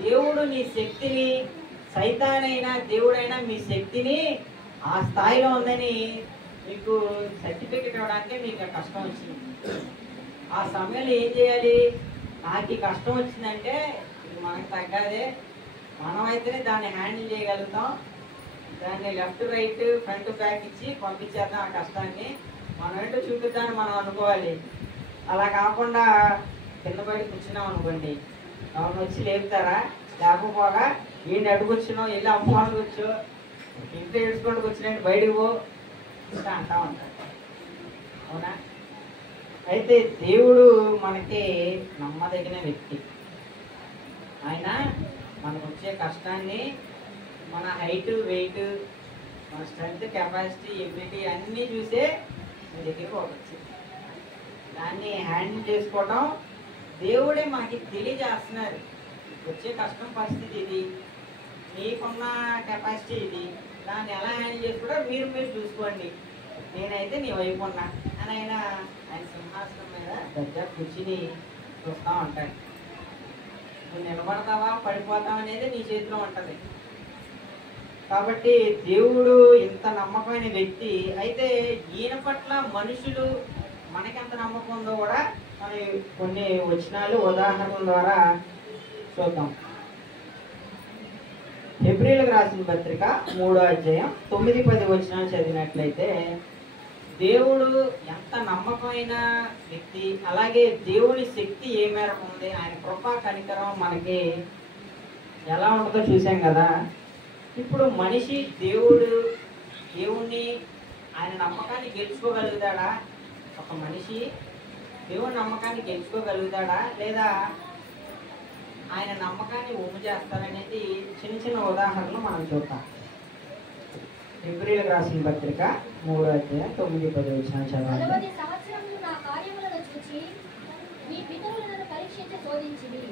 దేవుడు నీ శక్తిని, సైతానైనా దేవుడైనా మీ శక్తిని ఆ స్థాయిలో ఉందని మీకు సర్టిఫికెట్ ఇవ్వడానికి మీకు కష్టం వచ్చింది. ఆ సమయంలో ఏం చేయాలి? నాకు ఈ కష్టం వచ్చిందంటే ఇది మనకు తగ్గదే, మనమైతేనే దాన్ని హ్యాండిల్ చేయగలుగుతాం, దాన్ని లెఫ్ట్ రైట్ ఫ్రంట్ బ్యాక్ ఇచ్చి పంపించేద్దాం ఆ కష్టాన్ని. మనం ఏంటో చూపిద్దామని మనం అనుకోవాలి. అలా కాకుండా కింద పడి కూర్చున్నాం అనుకోండి, అవును వచ్చి లేపుతారా? లేకపోగా ఈయన అడుగుచ్చున్నావు, వెళ్ళి అమ్మవాళ్ళు కూర్చో, ఇంట్లో ఏడ్చుకుంటూ కూర్చున్నట్టు బయటకు పో ఇంకా అంటా ఉంటారు. అవునా? అయితే దేవుడు మనకి నమ్మదగిన వ్యక్తి. ఆయన మనకు వచ్చే కష్టాన్ని మన హైట్ వెయిట్ మన స్ట్రెంగ్త్ కెపాసిటీ ఎబిలిటీ అన్నీ చూసే మీ దగ్గరికి పోవచ్చు. దాన్ని హ్యాండిల్ చేసుకోవటం దేవుడే మనకి తెలియజేస్తున్నారు. వచ్చే కష్టం పరిస్థితి ఇది, మీకున్న కెపాసిటీ ఇది, దాన్ని ఎలా హ్యాండిల్ చేసుకోవడం మీరు చూసుకోండి, నేనైతే నీ వైపు ఉన్నా అని ఆయన సింహాసనం మీద దగ్గర కూర్చుని చూస్తూ ఉంటాడు. నువ్వు నిలబడతావా పడిపోతావా అనేది నీ చేతిలో ఉంటుంది. కాబట్టి దేవుడు ఇంత నమ్మకమైన వ్యక్తి. అయితే ఈయన పట్ల మనుషులు మనకెంత నమ్మకం ఉందో కూడా మనం కొన్ని వచనాలు ఉదాహరణల ద్వారా చూద్దాం. హెబ్రీయులకు రాసిన పత్రిక 3వ అధ్యాయం 9-10 వచనాలు చదివినట్లయితే దేవుడు ఎంత నమ్మకమైన వ్యక్తి, అలాగే దేవుని శక్తి ఏ మేరకు ఉంది, ఆయన కృపా కనికరం మనకి ఎలా ఉంటుందో చూసాం కదా. ఇప్పుడు మనిషి దేవుణ్ణి ఆయన నమ్మకాన్ని గెలుచుకోగలుగుతాడా? ఒక మనిషి దేవుని నమ్మకాన్ని గెలుచుకోగలుగుతాడా, లేదా ఆయన నమ్మకాన్ని ఒమ్ము చేస్తారనేది చిన్న చిన్న ఉదాహరణలు మనం చూద్దాం. హెబ్రీయులకు రాసిన పత్రిక 3వ అధ్యాయం 9-10 వచనాలు చదవండి. 40 సంవత్సరములు నా కార్యములను చూచి మీ పితరులను పరీక్షించి శోధించిరి.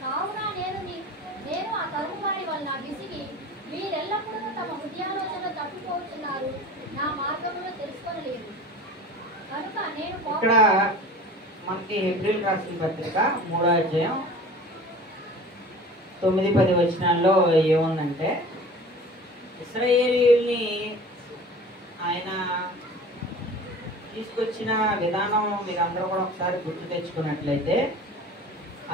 కావున నేను ఆ తరువు వారి వలన విసిగి వీరెల్లప్పుడూ తమ హృదయాలోచనలో తప్పిపోతున్నారు, నా మార్గములో తెలుసుకోలేదు కనుక నేను ఇక్కడ మనకి హెబ్రీయులకు రాసిన పత్రిక 3వ అధ్యాయం 9-10 వచనాల్లో ఏముందంటే, ఇశ్రాయేలీయుల్ని ఆయన తీసుకొచ్చిన విధానం మీరు అందరూ కూడా ఒకసారి గుర్తు తెచ్చుకున్నట్లయితే,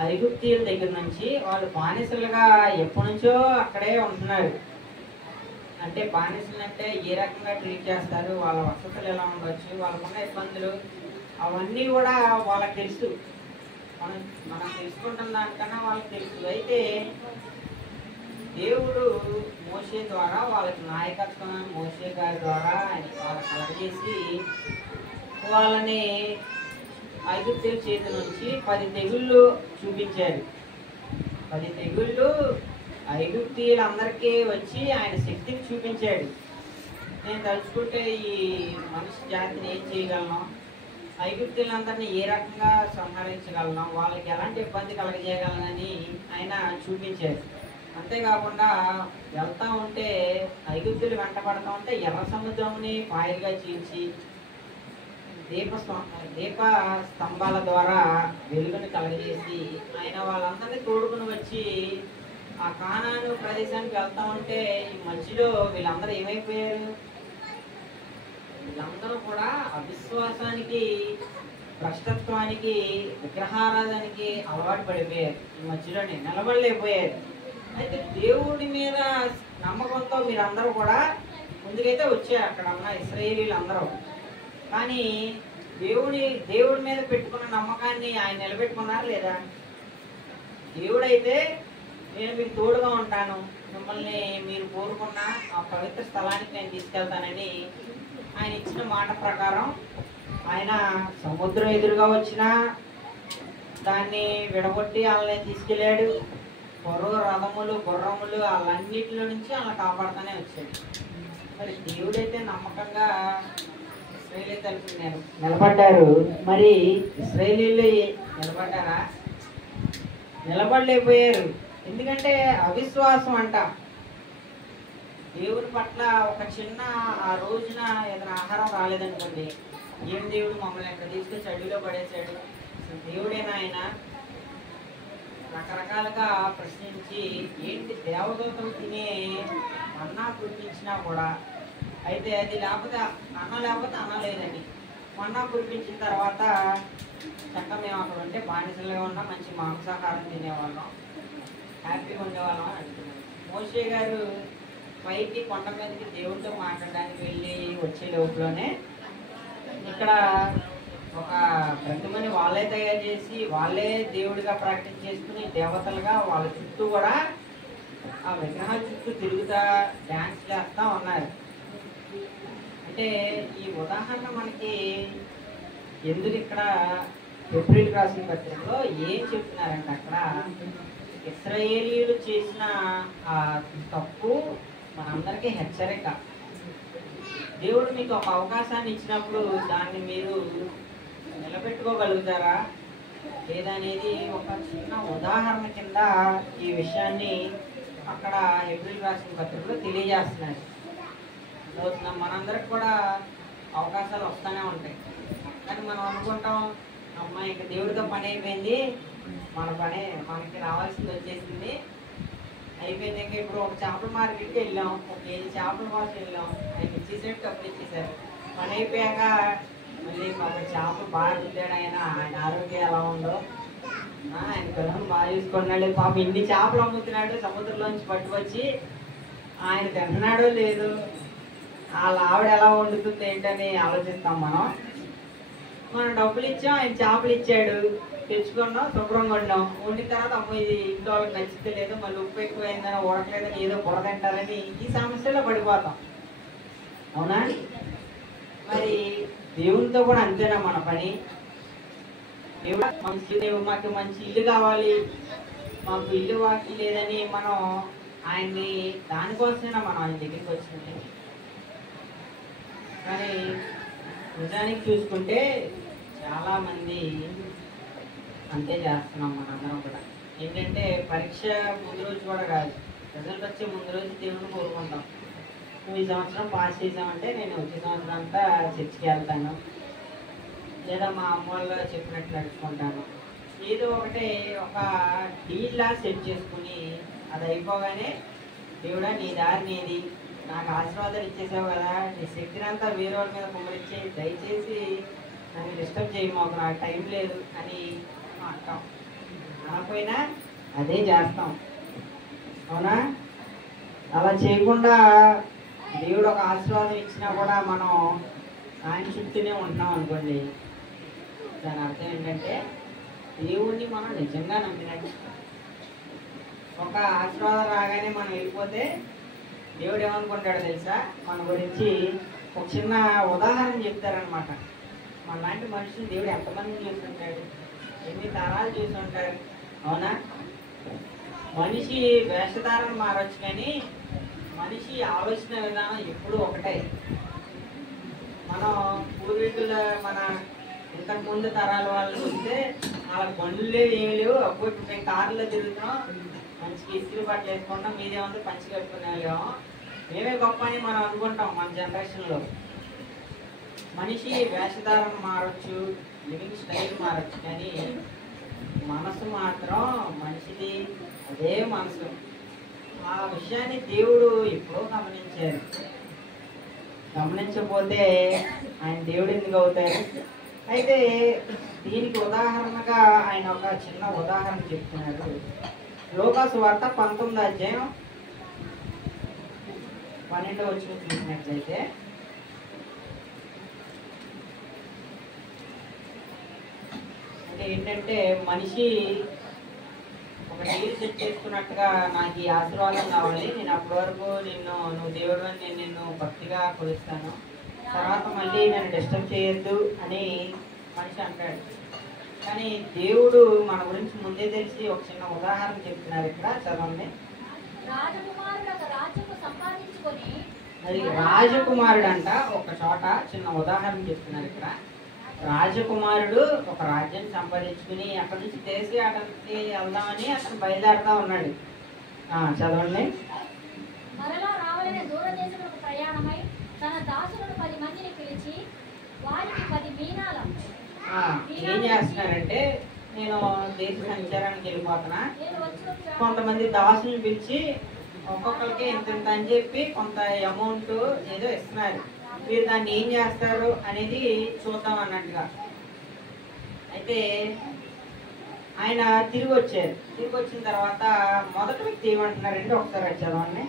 ఐగుప్తీయుల దగ్గర నుంచి వాళ్ళు బానిసలుగా ఎప్పటి నుంచో అక్కడే ఉంటున్నారు. అంటే బానిసలు అంటే ఏ రకంగా ట్రీట్ చేస్తారు, వాళ్ళ వసతులు ఎలా ఉండొచ్చు, వాళ్ళకున్న ఇబ్బందులు అవన్నీ కూడా వాళ్ళకి తెలుసు. మనం తెలుసుకుంటున్న దానికన్నా వాళ్ళకి తెలుసు. అయితే దేవుడు మోషే ద్వారా వాళ్ళకి నాయకత్వం, మోషే గారి ద్వారా ఆయన వాళ్ళకి కలగజేసి వాళ్ళని ఐగుప్తీయుల చేతి నుంచి 10 తెగుళ్ళు చూపించారు. 10 తెగుళ్ళు ఐగుప్తీయులందరికీ వచ్చి ఆయన శక్తిని చూపించాడు. నేను తలుచుకుంటే ఈ మనిషి జాతిని ఏం చేయగలను, ఐగుప్తీయులందరినీ ఏ రకంగా సంహరించగలను, వాళ్ళకి ఎలాంటి ఇబ్బంది కలగజేయగలనని ఆయన చూపించారు. అంతేకాకుండా వెళ్తా ఉంటే ఐగుప్తులు వెంటబడతా ఉంటే ఎర్ర సముద్రంని పాయలుగా చీల్చి దీప స్తంభాల ద్వారా వెలుగుని కలగజేసి ఆయన వాళ్ళందరినీ తోడుకుని వచ్చి ఆ కానాను ప్రదేశానికి వెళ్తా ఉంటే ఈ మధ్యలో వీళ్ళందరూ ఏమైపోయారు? వీళ్ళందరూ కూడా అవిశ్వాసానికి, భ్రష్టత్వానికి, విగ్రహారాధనకి అలవాటు పడిపోయారు. ఈ మధ్యలోనే నిలబడలేకపోయారు. అయితే దేవుడి మీద నమ్మకంతో మీరందరూ కూడా ముందుకైతే వచ్చారు అక్కడ ఉన్న ఇశ్రాయేలీయులు అందరూ. కానీ దేవుడి మీద పెట్టుకున్న నమ్మకాన్ని ఆయన నిలబెట్టుకున్నారు లేదా? దేవుడైతే నేను మీకు తోడుగా ఉంటాను, మిమ్మల్ని మీరు కోరుకున్న ఆ పవిత్ర స్థలానికి నేను తీసుకెళ్తానని ఆయన ఇచ్చిన మాట ప్రకారం ఆయన సముద్రం ఎదురుగా వచ్చినా దాన్ని విడగొట్టి వాళ్ళని తీసుకెళ్ళాడు. పొరవ రథములు, గుర్రములు వాళ్ళన్నిటిలో నుంచి అలా కాపాడుతూనే వచ్చాడు. మరి దేవుడైతే నమ్మకంగా ఇశ్రాయేలు తరపున నిలబడ్డారు. మరి ఇశ్రాయేలీయులు నిలబడ్డారా? నిలబడలేకపోయారు. ఎందుకంటే అవిశ్వాసం అంట. దేవుడి పట్ల ఒక చిన్న ఆ రోజున ఏదైనా ఆహారం రాలేదనుకోండి, ఏం దేవుడు మమ్మల్ని ఎక్కడ తీసుకొచ్చి అడవిలో పడేశాడు, అసలు దేవుడేనా ఆయన? రకరకాలుగా ప్రశ్నించి ఏంటి దేవదూతలు తినే అన్నా కురిపించినా కూడా, అయితే అది లేకపోతే అన్న లేదండి. మన్నా కురిపించిన తర్వాత చక్క మేము అక్కడ ఉంటే బానిసలుగా ఉన్నా మంచి మాంసాహారం తినేవాళ్ళం, హ్యాపీగా ఉండేవాళ్ళం అని అంటున్నాం. మోషే గారు పైకి కొండ మీదకి దేవుడితో మాట్లాడడానికి వెళ్ళి వచ్చే లోపలనే ఇక్కడ ఒక ప్రతిమని వాళ్ళే తయారు చేసి వాళ్ళే దేవుడిగా ప్రాక్టీస్ చేసుకుని దేవతలుగా వాళ్ళ చుట్టూ కూడా ఆ విగ్రహాల చుట్టూ తిరుగుతా డ్యాన్స్ చేస్తా ఉన్నారు. అంటే ఈ ఉదాహరణ మనకి ఎందుకు ఇక్కడ ఏప్రిల్ రాసిన పత్రికలో ఏం చెప్తున్నారంటే అక్కడ ఇశ్రాయేలీయులు చేసిన ఆ తప్పు మనందరికీ హెచ్చరిక. దేవుడు మీకు ఒక అవకాశాన్ని ఇచ్చినప్పుడు దాన్ని మీరు నిలబెట్టుకోగలుగుతారా లేదా అనేది ఒక చిన్న ఉదాహరణ కింద ఈ విషయాన్ని అక్కడ ఏప్రిల్ రాసిన పత్రికలో తెలియజేస్తున్నారు. మనందరికి కూడా అవకాశాలు వస్తూనే ఉంటాయి, కానీ మనం అనుకుంటాం అమ్మా ఇంకా దేవుడితో పని అయిపోయింది, మనకి రావాల్సింది వచ్చేసింది, అయిపోయింది. ఇంకా ఇప్పుడు ఒక చేపల మార్కెట్కి వెళ్ళాం, ఒక కేజీ చేపల కోసం వెళ్ళాం, ఆయన ఇచ్చేసాడు, డబ్బులు ఇచ్చేసారు. పని అయిపోయాక మళ్ళీ పాపం చేపలు బాగా తింటాడు ఆయన ఆరోగ్యం ఎలా ఉందో, ఆయన పిల్లలు బాగా చూసుకున్నాడు, పాపం ఇన్ని చేపలు అమ్ముతున్నాడు, సముద్రంలోంచి పట్టుకొచ్చి ఆయన తింటున్నాడో లేదు, వాళ్ళ ఆవిడ ఎలా వండుతుంది ఏంటని ఆలోచిస్తాం. మనం డబ్బులు ఇచ్చాం, ఆయన చేపలు ఇచ్చాడు, తెచ్చుకున్నాం, శుభ్రంగా వండాం. వండిన తర్వాత అమ్మ ఇది ఇంట్లో వాళ్ళకి నచ్చితే లేదు, మళ్ళీ ఉప్పు ఎక్కువైందని ఉడకలేదని ఏదో బుర్ర తింటారని ఈ సమస్యలో పడిపోతాం. అవునా? మరి దేవునితో కూడా అంతేనా మన పని? మాకు మంచి ఇల్లు కావాలి, మాకు ఇల్లు వాకి లేదని మనం ఆయన్ని దానికోసమైనా మనం ఆయన దగ్గరికి వచ్చింది. కానీ నిజానికి చూసుకుంటే చాలా మంది అంతే చేస్తున్నాం మనందరం కూడా. ఏంటంటే పరీక్ష ముందు రోజు కూడా కాదు, రిజల్ట్ వచ్చే ముందు రోజు దేవుని కోరుకుంటాం. నువ్వు ఈ సంవత్సరం పాస్ చేసామంటే నేను వచ్చే సంవత్సరం అంతా చర్చికి వెళ్తాను, లేదా మా అమ్మ వాళ్ళు చెప్పినట్టు నడుచుకుంటాను. ఏదో ఒకటి ఒక డీల్లా సెట్ చేసుకుని అది అయిపోగానే దేవుడా నీ దారి నీది, నాకు ఆశీర్వాదాలు ఇచ్చేసావు కదా, నీ శక్తిని అంతా వేరే వాళ్ళ మీద కుమ్మరిచ్చి దయచేసి నన్ను డిస్టర్బ్ చేయి, మాకు నాకు టైం లేదు అని అంటాం. అనకపోయినా అదే చేస్తాం. అవునా? అలా చేయకుండా దేవుడు ఒక ఆశీర్వాదం ఇచ్చినా కూడా మనం ఆయన చుట్టూనే ఉంటున్నాం అనుకోండి, దాని అర్థం ఏంటంటే దేవుడిని మనం నిజంగా నమ్మినట్టు. ఒక ఆశీర్వాదం రాగానే మనం వెళ్ళిపోతే దేవుడు ఏమనుకుంటాడో తెలుసా? మన గురించి ఒక చిన్న ఉదాహరణ చెప్తారనమాట. మన లాంటి మనుషులు దేవుడు ఎంతమందిని చూస్తుంటాడు, ఎన్ని తరాలు చూస్తుంటాడు. అవునా? మనిషి వేషధారణ మారచ్చు, కానీ మనిషి ఆలోచన విధానం ఎప్పుడూ ఒకటే. మనం పూర్వీకుల మన ఇంతకు ముందు తరాల వాళ్ళు చూస్తే వాళ్ళ బండ్లు లేవు, ఏమి లేవు. అప్పుడు ఇప్పుడు మేము కార్లో తిరుగుతున్నాం, మంచిగా ఇస్త్రీ బట్టలు వేసుకుంటాం, మీదేమంతా పంచి కట్టుకునేవాళ్ళేమో, మేమే గొప్ప అని మనం అనుకుంటాం. మన జనరేషన్లో మనిషి వేషధారణ మారచ్చు, లివింగ్ స్టైల్ మారచ్చు, కానీ మనసు మాత్రం మనిషిది అదే మనసు. ఆ విషయాన్ని దేవుడు ఎప్పుడో గమనించారు. గమనించకపోతే ఆయన దేవుడు ఎందుకు అవుతారు? అయితే దీనికి ఉదాహరణగా ఆయన ఒక చిన్న ఉదాహరణ చెప్తున్నాడు. లోకాసు వార్త 19వ అధ్యాయం 12వ వచనం చూసినట్లయితే, అంటే ఏంటంటే మనిషి ఒక డీల్ సెట్ చేసుకున్నట్టుగా నాకు ఈ ఆశీర్వాదం కావాలి, నేను అప్పటి వరకు నువ్వు దేవుడు అని నేను నిన్ను భక్తిగా కొలుస్తాను, తర్వాత మళ్ళీ నన్ను డిస్టర్బ్ చేయొద్దు అని మనిషి అంటాడు. కానీ దేవుడు మన గురించి ముందే తెలిసి ఒక చిన్న ఉదాహరణ చెప్తున్నారు. ఇక్కడ చదవండి. అది రాజకుమారుడు అంట. ఒక చోట చిన్న ఉదాహరణ చెప్తున్నారు ఇక్కడ. రాజకుమారుడు ఒక రాజ్యాన్ని సంపాదించుకుని అక్కడి నుంచి దేశాటకి వెళ్దామని అతను బయలుదేరుతా ఉన్నాడు. చదవండి. మరలా రావాలని దూరదేశములకు ప్రయాణమై తన దాసులను 10 మందిని పిలిచి వారికి 10 మీనాల. ఏం చేస్తున్నారంటే, నేను దేశ సంచారానికి వెళ్ళిపోతున్నా, కొంతమంది దాసులను పిలిచి ఒక్కొక్కరికి ఇంత అని చెప్పి కొంత అమౌంట్ ఏదో ఇస్తున్నారు. మీరు దాన్ని ఏం చేస్తారు అనేది చూద్దాం అన్నట్టుగా. అయితే ఆయన తిరిగి వచ్చారు. తిరిగి వచ్చిన తర్వాత మొదటి వ్యక్తి ఏమంటున్నారంటే, ఒకసారి చదవండి.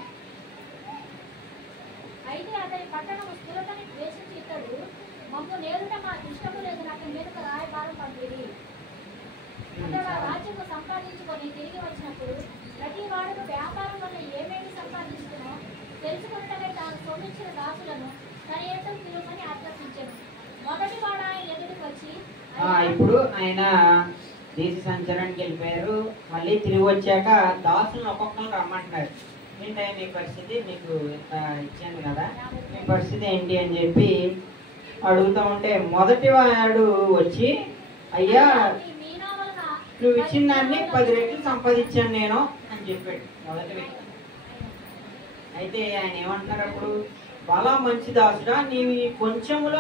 అయితే అతని పట్టణము స్థిరతని ద్వేషించి ఇతడు మమ్ము నేరుట మా ఇష్టము లేదు అతని మీదకు రాయబారం పంపిరి. అతడు ఆ రాజ్యము సంపాదించుకొని తిరిగి వచ్చినప్పుడు ప్రతి వాడును వ్యాపారం వల్ల ఏమేమి సంపాదించుకునో తెలుసుకున్నటకై తాను సొమ్మించిన దాసులను తన ఎదుట పిలువమని ఆజ్ఞాపించెను. మొదటి వాడు ఆయన ఎదుటికి వచ్చి, ఇప్పుడు ఆయన దేశ సంచారానికి వెళ్ళిపోయారు. మళ్ళీ తిరిగి వచ్చాక దాసులను ఒక్కొక్కరు రమ్మంటున్నారు. ఏంటంటే మీ పరిస్థితి, మీకు ఇంత ఇచ్చాను కదా, మీ పరిస్థితి ఏంటి అని చెప్పి అడుగుతూ ఉంటే మొదటి వాడు వచ్చి, అయ్యా నువ్వు ఇచ్చిన దాన్ని 10 రెట్లు సంపాదించాను నేను అని చెప్పాడు మొదటి వ్యక్తి. అయితే ఆయన ఏమంటున్నారు అప్పుడు, చాలా మంచి దాసుడా, నీవు కొంచెములో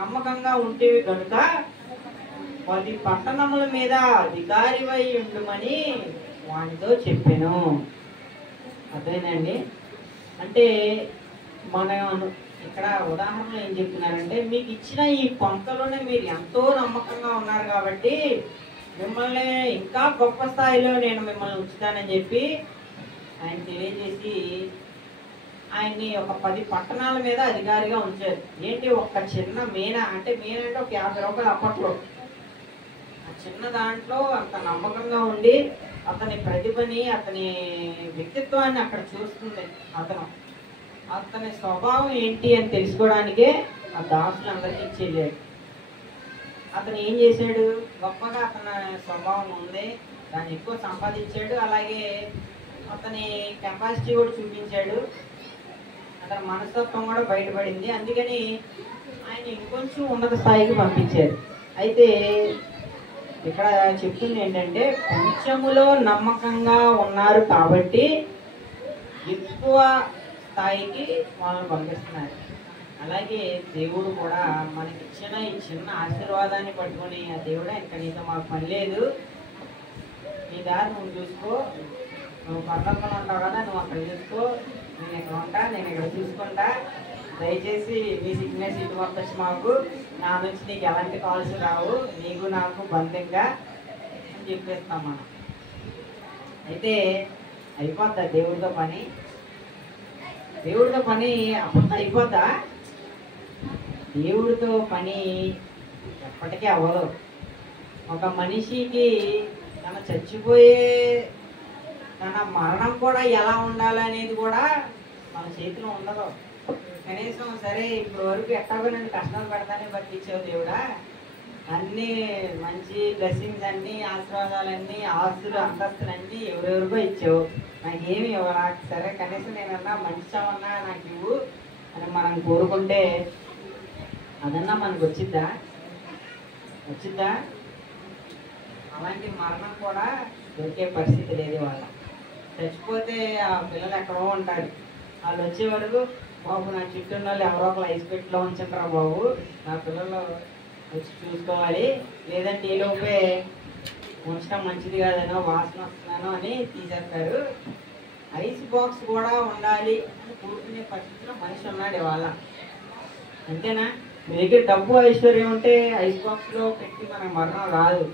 నమ్మకంగా ఉంటేవి కనుక 10 పట్టణముల మీద అధికారివై ఉండుమని వానితో చెప్పాను. అదేనండి. అంటే మన ఇక్కడ ఉదాహరణలో ఏం చెప్తున్నారంటే, మీకు ఇచ్చిన ఈ కొంతలోనే మీరు ఎంతో నమ్మకంగా ఉన్నారు కాబట్టి మిమ్మల్ని ఇంకా గొప్ప స్థాయిలో నేను మిమ్మల్ని ఉంచుతానని చెప్పి ఆయన తెలియజేసి ఆయన్ని ఒక 10 పట్టణాల మీద అధికారిగా ఉంచారు. ఏంటి, ఒక చిన్న మీన అంటే ఒక 50 రూపాయలు అప్పట్లో. ఆ చిన్న దాంట్లో అంత నమ్మకంగా ఉండి అతని ప్రతిభని అతని వ్యక్తిత్వాన్ని అక్కడ చూస్తుంది. అతని స్వభావం ఏంటి అని తెలుసుకోవడానికే ఆ దాసులందరికీ ఇచ్చేళ్ళాడు. అతను ఏం చేశాడు, గొప్పగా అతని స్వభావం ఉంది, దాన్ని ఎక్కువ సంపాదించాడు, అలాగే అతని కెపాసిటీ కూడా చూపించాడు, అతని మనస్తత్వం కూడా బయటపడింది. అందుకని ఆయన ఇంకొంచెం ఉన్నత స్థాయికి పంపించారు. అయితే ఇక్కడ చెప్తుంది ఏంటంటే, కొంచెములో నమ్మకంగా ఉన్నారు కాబట్టి ఎక్కువ స్థాయికి వాళ్ళని పంపిస్తున్నారు. అలాగే దేవుడు కూడా మనకిచ్చిన ఈ చిన్న ఆశీర్వాదాన్ని పట్టుకొని, ఆ దేవుడా ఇంకా నీతో మాకు పని లేదు, నీ దారి నువ్వు చూసుకో, నువ్వు పర్లోకంలో ఉంటావు కదా, నువ్వు అక్కడ చూసుకో, నేను ఇక్కడ ఉంటా, నేను ఇక్కడ చూసుకుంటా, దయచేసి మీ సిగ్నెస్ ఇటు పంపించి మాకు, నా నుంచి నీకు ఎలాంటి కాల్స్ రావు, నీకు నాకు బంధంగా అని చెప్పేస్తాం మనం. అయితే అయిపోద్దా దేవుడితో పని? దేవుడితో పని అప్పుడు అయిపోద్దా? దేవుడితో పని ఎప్పటికీ అవ్వదు. ఒక మనిషికి తన మరణం కూడా ఎలా ఉండాలనేది కూడా మన చేతిలో ఉండదు. కనీసం సరే ఇప్పుడు వరకు ఎట్టాగో నేను కష్టాలు పెడతానే బతికిచ్చావు దేవుడా, అన్ని మంచి బ్లెస్సింగ్స్ అన్ని ఆశీర్వాదాలన్నీ ఆస్తులు అంతస్తులన్నీ ఎవరెవరికో ఇచ్చావు, నాకేమి ఇవ్వరా, సరే కనీసం నేనన్నా మంచిమన్నా నాకు ఇవ్వు అని మనం కోరుకుంటే అదన్నా మనకు వచ్చిద్దా? అలాంటి మరణం కూడా దొరికే పరిస్థితి లేదు. వాళ్ళ చచ్చిపోతే ఆ పిల్లలు ఎక్కడో ఉంటారు, వాళ్ళు వచ్చే వరకు బాబు నా చుట్టూ ఉన్న వాళ్ళు ఎవరో ఒకరు ఐస్ పెట్టులో ఉంచంటారా బాబు, నా పిల్లలు వచ్చి చూసుకోవాలి, లేదంటే ఈ లోపే ఉంచడం మంచిది కాదనో వాసన వస్తున్నానో అని తీసేస్తారు. ఐస్ బాక్స్ కూడా ఉండాలి అని కోరుకునే పరిస్థితిలో మనిషి ఉన్నాడు ఇవాళ. అంతేనా? మీ దగ్గర డబ్బు ఐశ్వర్యం ఉంటే ఐస్ బాక్స్లో పెట్టి మనకు మరణం రాదు.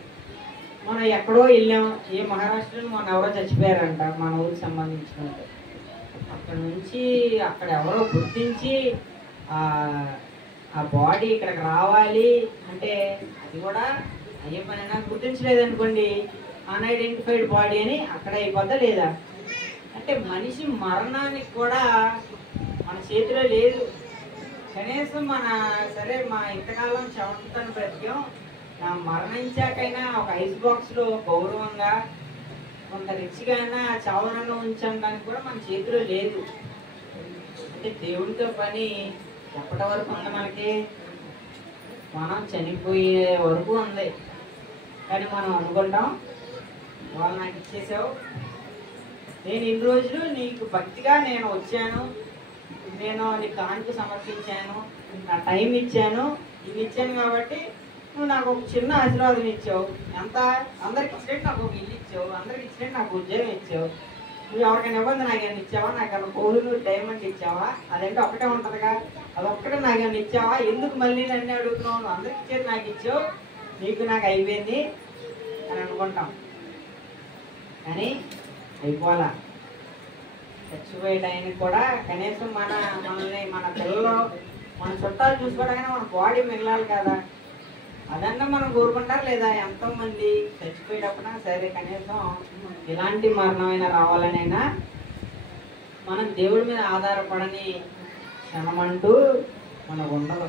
మనం ఎక్కడో వెళ్ళాం, ఏ మహారాష్ట్రలో మన ఎవరో చచ్చిపోయారంట, మన ఊరికి సంబంధించిన అక్కడ నుంచి అక్కడ ఎవరో గుర్తించి ఆ బాడీ ఇక్కడికి రావాలి అంటే అది కూడా అయ్యే పనైనా గుర్తించలేదనుకోండి, అన్ఐడెంటిఫైడ్ బాడీ అని అక్కడ అయిపోద్దా లేదా? అంటే మనిషి మరణానికి కూడా మన చేతిలో లేదు. కనీసం సరే మా ఇంతకాలం చెమటను బ్రతికాం, మరణించాకైనా ఒక ఐస్ బాక్స్లో గౌరవంగా కొంత రిచ్గా అయినా చావనంగా ఉంచడానికి కూడా మన చేతిలో లేదు. అంటే దేవుడితో పని ఎప్పటి వరకు ఉంది మనకి? మనం చనిపోయే వరకు ఉంది. కానీ మనం అనుకుంటాం, వాళ్ళు నాకు ఇచ్చేసావు, నేను ఇన్ని రోజులు నీకు భక్తిగా నేను వచ్చాను, నేను నీ కానుక సమర్పించాను, నా టైం ఇచ్చాను, ఇవి ఇచ్చాను కాబట్టి నువ్వు నాకు ఒక చిన్న ఆశీర్వాదం ఇచ్చావు. ఎంత అందరికి ఇచ్చినట్టు నాకు ఒక ఇల్లు ఇచ్చావు, అందరికి ఇచ్చినట్టు నాకు ఉద్యోగం ఇచ్చావు. నువ్వు ఎవరికైనా ఇవ్వండి నాకేమైనా ఇచ్చావా? నాకన్నా గోల్డ్ డైమండ్ ఇచ్చావా? అదంటే ఒకటే ఉంటుందిగా, అదొక్కటే నాకేమైనా ఇచ్చావా? ఎందుకు మళ్ళీ నన్ను అడుగుతున్నావు? నువ్వు అందరికి ఇచ్చేది నాకు ఇచ్చావు, నీకు నాకు అయిపోయింది అని అనుకుంటాం. కానీ అయిపోవాలా? చచ్చిపోయే టైంకి కూడా కనీసం మనల్ని మన పిల్లలు మన చుట్టాలు చూసుకోవడానికి మన బాడీ మిగలాలి కదా, అదన్నా మనం కోరుకుంటారు లేదా? ఎంతోమంది చచ్చిపోయేటప్పుడు సరే కనీసం ఇలాంటి మరణమైనా రావాలనైనా మనం దేవుడి మీద ఆధారపడని క్షణమంటూ మనకు ఉండదు.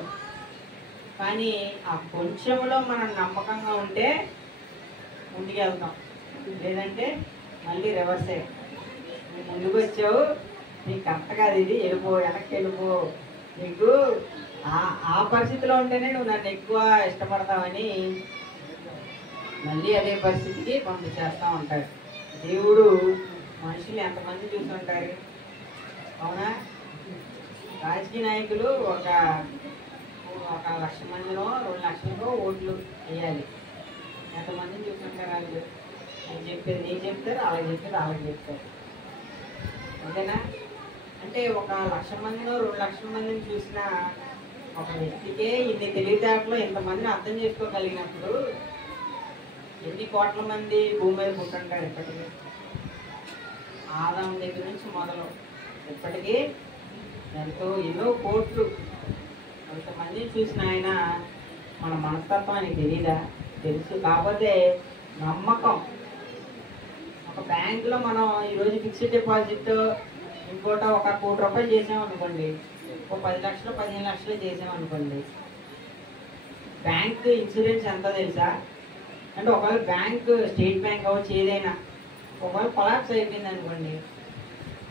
కానీ ఆ కొంచెంలో మనం నమ్మకంగా ఉంటే ముందుకు వెళ్తాం, లేదంటే మళ్ళీ రివర్స్ అయ్యాం. నువ్వు ముందుకు వచ్చావు, నీకు కరెక్ట్ కాదు, ఇది వెళ్ళిపో, వెనక్కి వెళ్ళిపో. నీకు ఆ పరిస్థితిలో ఉంటేనే నువ్వు నన్ను ఎక్కువ ఇష్టపడతావని మళ్ళీ అదే పరిస్థితికి పంపించేస్తూ ఉంటాడు. దేవుడు మనుషులు ఎంతమంది చూస్తుంటారు, అవునా? రాజకీయ నాయకులు ఒక 1,00,000 మందినో 2 లక్షలకో ఓట్లు వేయాలి. ఎంతమందిని చూస్తుంటారు వాళ్ళు? నేను చెప్పేది నీకు చెప్తారు, అలాగే చెప్పేది అలాగే చెప్తారు, అంతేనా? అంటే 1,00,000 మందినో 2 లక్షల మందిని చూసిన ఒక వ్యక్తికే ఇన్ని తెలివితేటలు ఇంతమందిని అర్థం చేసుకోగలిగినప్పుడు ఎన్ని కోట్ల మంది భూమి మీద పుట్టుంటారు ఇప్పటికీ? ఆదాం దగ్గర నుంచి మొదలు ఇప్పటికీ ఎన్నో కోట్లు కొంతమందిని చూసిన ఆయన మన మనస్తత్వం ఆయనకి తెలీదా? తెలుసు. కాకపోతే నమ్మకం. ఒక బ్యాంకులో మనం ఈరోజు ఫిక్స్డ్ డిపాజిట్ ఇంకోట 1 కోటి రూపాయలు చేసామనుకోండి, ఒక 10 లక్షలు 15 లక్షలు చేసామనుకోండి, బ్యాంక్ ఇన్సూరెన్స్ ఎంత తెలుసా? అంటే ఒకవేళ బ్యాంక్ స్టేట్ బ్యాంక్ అవ్వచ్చు ఏదైనా ఒకవేళ కొలాప్స్ అయిపోయింది అనుకోండి,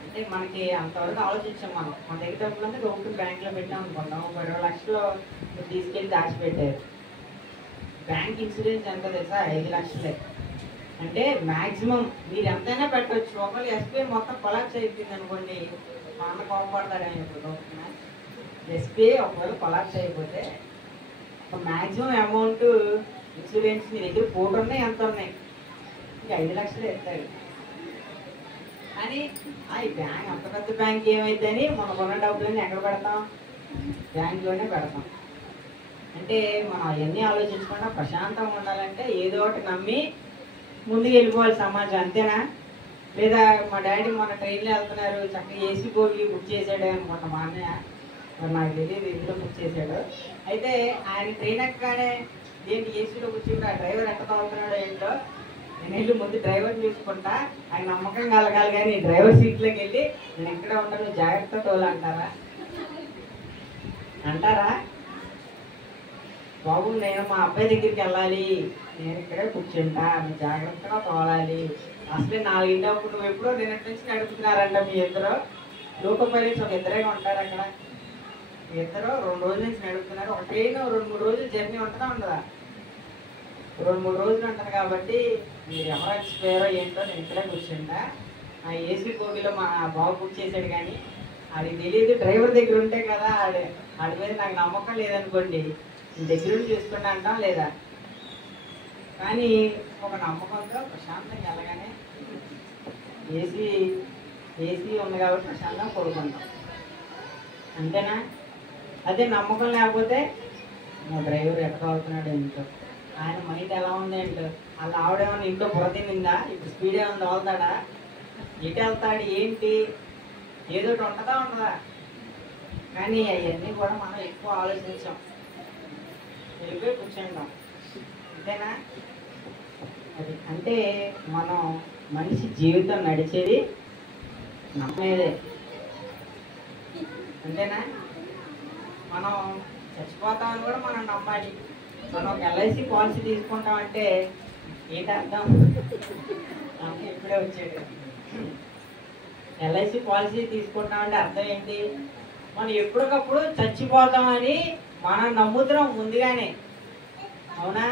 అంటే మనకి అంతవరకు ఆలోచించాం. మన దగ్గర డబ్బులు అంటే ఒకటి బ్యాంక్లో పెట్టాం అనుకుంటాం, 20 లక్షలు తీసుకెళ్ళి దాచిపెట్టారు. బ్యాంక్ ఇన్సూరెన్స్ ఎంత తెలుసా? 5 లక్షలే. అంటే మ్యాక్సిమం మీరు ఎంతైనా పెట్టవచ్చు. ఒకవేళ ఎస్బీఐ మొత్తం కొలాప్స్ అయిపోయింది అనుకోండి, మా అన్న కోపడతారని ఇప్పుడు ఎస్బీఐ ఒకవేళ కొలాప్స్ అయిపోతే ఒక మ్యాక్సిమం అమౌంట్ ఇన్సూరెన్స్ మీ దగ్గర 1 కోటి ఉన్నాయి, ఎంత ఉన్నాయి, ఇంకా 5 లక్షలు ఇస్తారు. కానీ ఈ బ్యాంక్ అంత పెద్ద బ్యాంక్ ఏమైందని మనకున్న డబ్బులన్నీ ఎక్కడ పెడతాం? బ్యాంకులోనే పెడతాం. అంటే మనం అవన్నీ ఆలోచించకుండా ప్రశాంతంగా ఉండాలంటే ఏదో ఒకటి నమ్మి ముందుకు వెళ్ళిపోవాలి సమాజం, అంతేనా? లేదా మా డాడీ మన ట్రైన్లో వెళ్తున్నారు, చక్కగా ఏసీ బోగి బుక్ చేశాడు అనుకుంటా మా అన్నయ్య, మరి నాకు తెలియదు ఇందులో బుక్ చేశాడు. అయితే ఆయన ట్రైన్ ఎక్కగానే ఏంటి ఏసీలో కూర్చుంటే ఆ డ్రైవర్ ఎక్కడ తోలుతున్నాడో ఏంటో, నేను వెళ్ళి ముందు డ్రైవర్ చూసుకుంటా, ఆయన నమ్మకం కలగాలి. కానీ డ్రైవర్ సీట్లోకి వెళ్ళి నేను ఎక్కడ ఉంటాను జాగ్రత్త తోలు అంటారా? బాబు నేను మా అబ్బాయి దగ్గరికి వెళ్ళాలి, నేను ఇక్కడే కూర్చుంటా, నువ్వు జాగ్రత్తగా తోలాలి. అసలే 4 నువ్వు ఎప్పుడో నిన్నటి నుంచి నడుపుతున్నారంట మీ ఇద్దరు. లోకం పరీక్ష ఒక ఇద్దరే ఉంటారు అక్కడ, మీ ఇద్దరు 2 రోజుల నుంచి నడుపుతున్నారు. ఒక ట్రైన్ 2-3 రోజులు జర్నీ ఉంటుందా ఉండదా? 2-3 రోజులు ఉంటుంది. కాబట్టి మీరు ఎవరు వచ్చిపోయారో ఏంటో నేను ఇక్కడే కూర్చుంటా. ఆ ఏసీ కోవిలో మా బాబు బుక్ చేశాడు, కానీ అది తెలియదు. డ్రైవర్ దగ్గర ఉంటే కదా ఆడి మీద నాకు నమ్మకం లేదనుకోండి, నేను దగ్గర నుంచి చూసుకుంటా అంటాం లేదా? కానీ ఒక నమ్మకంతో ప్రశాంతంగా వెళ్ళగానే ఏసీ ఉంది కాబట్టి ప్రశాంతంగా పడుకుంటాం, అంతేనా? అదే నమ్మకం లేకపోతే మా డ్రైవర్ ఎక్కడ వెళ్తున్నాడు ఏంటో, ఆయన మైండ్ ఎలా ఉంది ఏంటో, అలా ఆవిడేమన్నా ఇంట్లో బురదిందా, ఇప్పుడు స్పీడ్ ఏమన్నా తోలుతాడా, ఎటు వెళ్తాడు ఏంటి, ఏదోటి ఉంటుందా ఉండదా? కానీ అవన్నీ కూడా మనం ఎక్కువ ఆలోచించాం, వెళ్ళిపోయి కూర్చుంటాం, అంతేనా? అది అంటే మనం మనిషి జీవితం నడిచేది నమ్మేదే, అంతేనా? మనం చచ్చిపోతామని కూడా మనం నమ్మాలి. మనం ఒక ఎల్ఐసి పాలసీ తీసుకుంటామంటే ఏంటి అర్థం? ఇప్పుడే వచ్చాడు. ఎల్ఐసి పాలసీ తీసుకుంటామంటే అర్థం ఏంటి? మనం ఎప్పటికప్పుడు చచ్చిపోతామని మనం నమ్ముతున్నాం ముందుగానే, అవునా?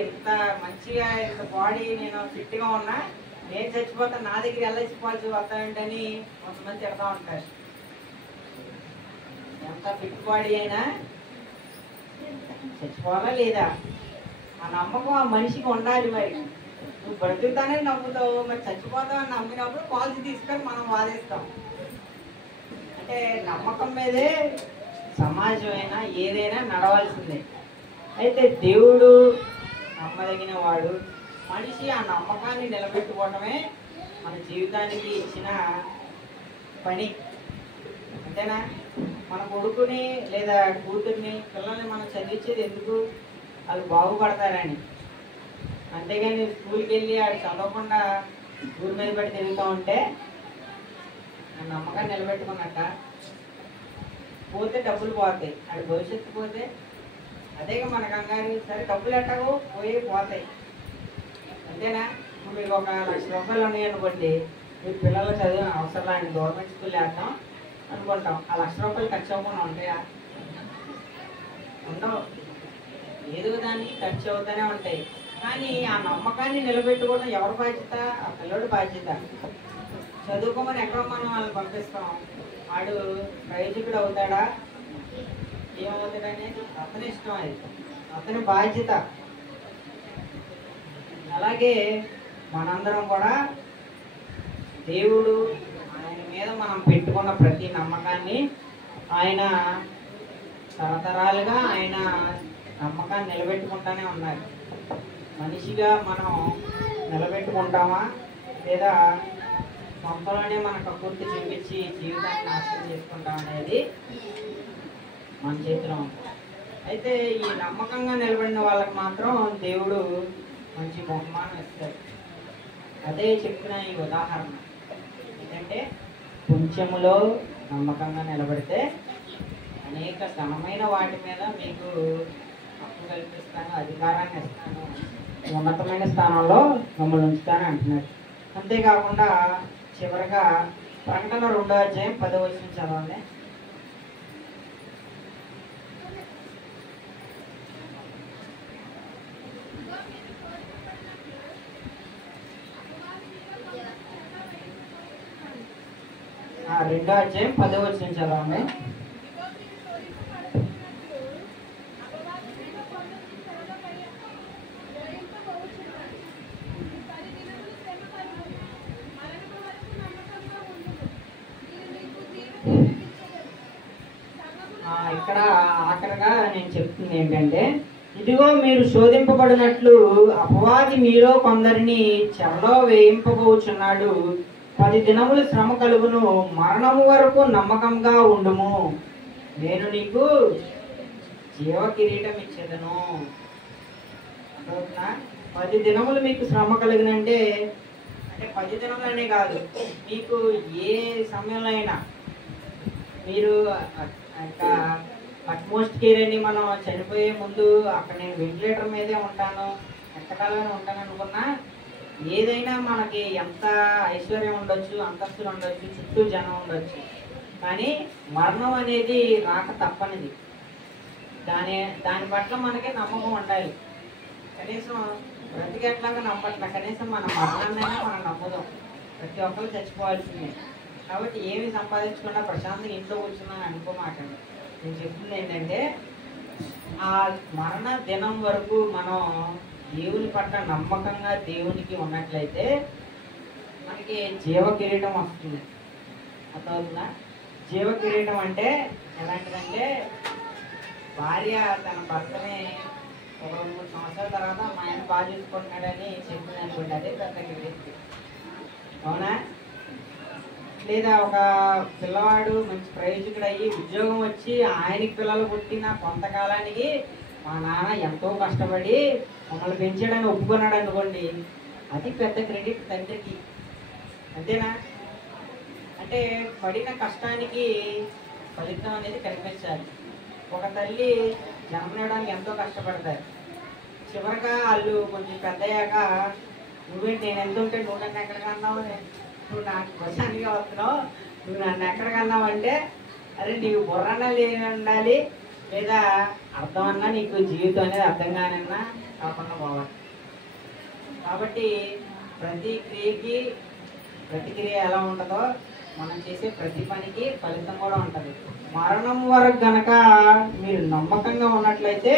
ఇంత మంచిగా ఇంత బాడీ నేను ఫిట్గా ఉన్నా, నేను చచ్చిపోతాను, నా దగ్గర ఎల్ఐసి పాలసీ వస్తాయంటని కొంతమంది తిడతా ఉంటారు. ఎంత ఫిట్ బాడీ అయినా చచ్చిపోవాలా లేదా? ఆ నమ్మకం ఆ మనిషికి ఉండాలి. మరి నువ్వు బ్రతుకుతానని నమ్ముతావు, మరి చచ్చిపోతావని నమ్మినప్పుడు పాలసీ తీసుకొని మనం వాదిస్తాం. అంటే నమ్మకం మీదే సమాజం అయినా ఏదైనా నడవాల్సిందే. అయితే దేవుడు నమ్మదగిన వాడు. మనిషి ఆ నమ్మకాన్ని నిలబెట్టుకోవడమే మన జీవితానికి ఇచ్చిన పని. అంతేనా? మన కొడుకుని లేదా కూతుర్ని పిల్లల్ని మనం చదివించేది ఎందుకు? వాళ్ళు బాగుపడతారని. అంతేగాని స్కూల్కి వెళ్ళి ఆడు చదవకుండా ఊరి మీద పడి తిరుగుతూ ఉంటే ఆ నమ్మకాన్ని నిలబెట్టుకున్నట్ట. పోతే డబ్బులు పోతాయి, ఆడి భవిష్యత్తు పోతే అదేగా మన కంగారు. సరే డబ్బులు ఎట్టకు పోతాయి, అంతేనా? మీకు ఒక ₹1,00,000 ఉన్నాయనుకోండి, మీ పిల్లలు చదివిన అవసరం ఆయన గవర్నమెంట్ స్కూల్ వేద్దాం అనుకుంటాం. ఆ ₹1,00,000 ఖర్చు అవ్వకుండా ఉంటాయా? ఉండవు. ఏదో దానికి ఖర్చు అవుతూనే ఉంటాయి. కానీ ఆ నమ్మకాన్ని నిలబెట్టుకోవడం ఎవరి బాధ్యత? ఆ పిల్లడి బాధ్యత. చదువుకోమని ఎక్కడ మనం వాళ్ళని పంపిస్తాం. వాడు ప్రయోజకుడు అవుతాడా, ఏమవుతాడనేది అతని ఇష్టం, అది అతని బాధ్యత. అలాగే మనందరం కూడా దేవుడు ఆయన మీద మనం పెట్టుకున్న ప్రతి నమ్మకాన్ని ఆయన తరతరాలుగా ఆయన నమ్మకాన్ని నిలబెట్టుకుంటానే ఉన్నారు. మనిషిగా మనం నిలబెట్టుకుంటామా లేదా కొంపలోనే మన కక్కుర్తి చూపించి జీవితాన్ని నాశనం చేసుకుంటాం అనేది మన చేతిలో ఉంది. అయితే ఈ నమ్మకంగా నిలబడిన వాళ్ళకి మాత్రం దేవుడు మంచి బహుమానం ఇస్తాడు. అదే చెప్పిన ఈ ఉదాహరణ ఏంటంటే, కొంచెములో నమ్మకంగా నిలబడితే అనేక ఘనమైన వాటి మీద మీకు హక్కు కల్పిస్తాను, అధికారాన్ని ఇస్తాను, ఉన్నతమైన స్థానంలో మమ్మల్ని ఉంచుతాను అంటున్నాడు. అంతేకాకుండా చివరిగా ప్రకటన 2:10 చదవండి. ఆ 2:10 చదవండి. ఇక్కడ ఆఖరిగా నేను చెప్తుంది ఏంటంటే, ఇదిగో మీరు శోధింపబడినట్లు అపవాది మీలో కొందరిని చెరలో వేయింపబోచున్నాడు. 10 దినములు శ్రమ కలుగును, మరణము వరకు నమ్మకంగా ఉండుము, నేను నీకు జీవ కిరీటం ఇచ్చేదను. అర్థమవుతుందా? 10 దినములు మీకు శ్రమ కలిగినంటే, అంటే 10 దినములనే కాదు, మీకు ఏ సమయంలో అయినా మీరు ఇంకా అట్మోస్ట్ కేర్ అని మనం చనిపోయే ముందు అక్కడ నేను వెంటిలేటర్ మీదే ఉంటాను, ఎంతకాలంగా ఉంటాను అనుకున్నా, ఏదైనా మనకి ఎంత ఐశ్వర్యం ఉండొచ్చు, అంతస్తులు ఉండొచ్చు, చుట్టూ జనం ఉండొచ్చు, కానీ మరణం అనేది రాక తప్పనిది. దాని పట్ల మనకి నమ్మకం ఉండాలి. కనీసం బ్రతికెట్లాగా నమ్మట్ల, కనీసం మన మరణాన్నైనా మనం నమ్ముదాం. ప్రతి ఒక్కరు చచ్చిపోవాల్సిందే. కాబట్టి ఏమి సంపాదించకుండా ప్రశాంతంగా ఇంట్లో కూర్చున్నాను అనుకోమాకండి. నేను చెప్తుంది ఏంటంటే, ఆ మరణ దినం వరకు మనం దేవుని పట్ల నమ్మకంగా దేవునికి ఉన్నట్లయితే మనకి జీవ కిరీటం వస్తుంది. అర్థమవుతుందా? జీవ కిరీటం అంటే ఎలాంటిదంటే, భార్య తన భర్తని ఒక 2-3 సంవత్సరాల తర్వాత మా ఆయన బాగా చూసుకుంటున్నాడని చెప్పింది అనుకోండి, అదే పెద్ద కిరీటం. అవునా? లేదా ఒక పిల్లవాడు మంచి ప్రయోజకుడు అయ్యి ఉద్యోగం వచ్చి ఆయనకి పిల్లలు పుట్టిన కొంతకాలానికి మా నాన్న ఎంతో కష్టపడి మమ్మల్ని పెంచాడని ఒప్పుకున్నాడు అనుకోండి, అది పెద్ద క్రెడిట్ తండ్రికి. అంతేనా? అంటే పడిన కష్టానికి ఫలితం అనేది కనిపించాలి. ఒక తల్లి జన్మనివ్వడానికి ఎంతో కష్టపడతారు. చివరిగా వాళ్ళు కొంచెం పెద్దయ్యాక, నువ్వేంటి నేను ఎంత ఉంటే నువ్వు నన్ను ఎక్కడికి అన్నావు, నువ్వు నాకు వర్షానికి వస్తున్నావు, నువ్వు నన్ను ఎక్కడికి అన్నావు అంటే, అరే నీకు బుర్రన్నా లేని ఉండాలి, లేదా అర్థం అన్నా నీకు జీవితం అనేది అర్థం కానన్నా కాకుండా పోవాలి. కాబట్టి ప్రతి క్రియకి ప్రతిక్రియ ఎలా ఉంటుందో మనం చేసే ప్రతి పనికి ఫలితం కూడా ఉంటుంది. మరణం వరకు గనక మీరు నమ్మకంగా ఉన్నట్లయితే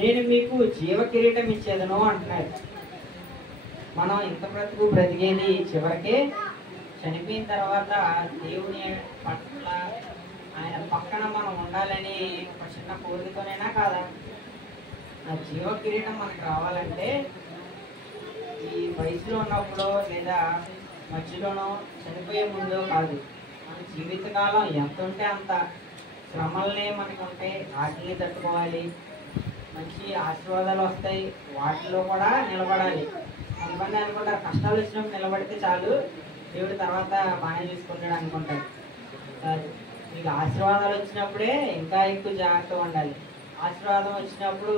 నేను మీకు జీవ కిరీటం ఇచ్చేదను అంటున్నాడు. మనం ఇంత బ్రతికేది చివరికి చనిపోయిన తర్వాత దేవుని పట్ల ఆయన పక్కన మనం ఉండాలని ఒక చిన్న కోరికతోనైనా కాదా? ఆ జీవ కిరీటం మనకు రావాలంటే ఈ వయసులో ఉన్నప్పుడు లేదా మధ్యలోనో చనిపోయే ముందో కాదు, మన జీవితకాలం ఎంత ఉంటే అంత శ్రమల్ని మనకు ఉంటాయి, వాటిని తట్టుకోవాలి. మంచి ఆశీర్వాదాలు వస్తాయి, వాటిలో కూడా నిలబడాలి. కొంతమంది అనుకుంటారు కష్టాలు వచ్చినప్పుడు నిలబడితే చాలు, దేవుడు తర్వాత బాగానే చూసుకుంటాడు అనుకుంటాడు. కాదు, మీకు ఆశీర్వాదాలు వచ్చినప్పుడే ఇంకా ఎక్కువ జాగ్రత్తగా ఉండాలి. ఆశీర్వాదం వచ్చినప్పుడు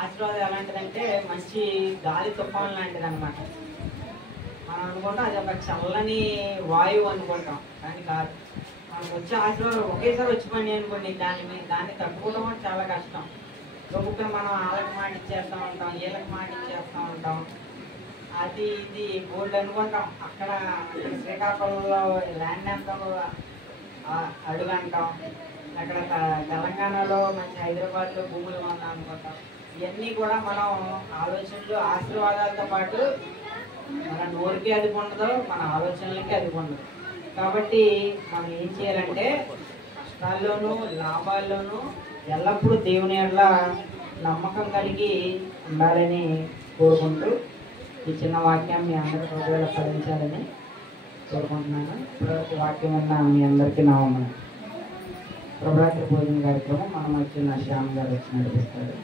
ఆశీర్వాదం ఎలాంటిదంటే మంచి గాలి తుఫాన్ లాంటిది అనమాట. మనం అనుకుంటాం అది ఒక చల్లని వాయువు అనుకుంటాం, కానీ కాదు. మనకు వచ్చే ఆశీర్వాదం ఒకేసారి వచ్చిపోయింది అనుకోండి, దాన్ని తట్టుకోవడం అంటే చాలా కష్టం. ఒక్కొక్కరు మనం వాళ్ళకి మాట ఇచ్చేస్తూ ఉంటాం, వీళ్ళకి మాట ఇచ్చేస్తూ ఉంటాం, అది ఇది గోల్డ్ అనుకుంటాం. అక్కడ శ్రీకాకుళంలో ల్యాండ్ ఎంత అడుగు అంటాం, అక్కడ తెలంగాణలో మంచి హైదరాబాద్లో భూములు ఉన్నాం అనుకుంటాం. ఇవన్నీ కూడా మనం ఆలోచనలు ఆశీర్వాదాలతో పాటు మన నోరుకి అది ఉండదు, మన ఆలోచనలకి అది ఉండదు. కాబట్టి మనం ఏం చేయాలంటే కష్టాల్లోనూ లాభాల్లోనూ ఎల్లప్పుడూ దేవుని యెడల నమ్మకం కలిగి ఉండాలని కోరుకుంటూ ఈ చిన్న వాక్యం మీ అందరి హృదయాల్లో ఫలించాలని కోరుకుంటున్నాను. ఇప్పటివరకు వాక్యం ఉన్న మీ అందరికీ నా వందనాలు. ప్రభరాత్రి భోజన కార్యక్రమం మన మధ్య శ్యామ్ గారు వచ్చి నడిపిస్తారు.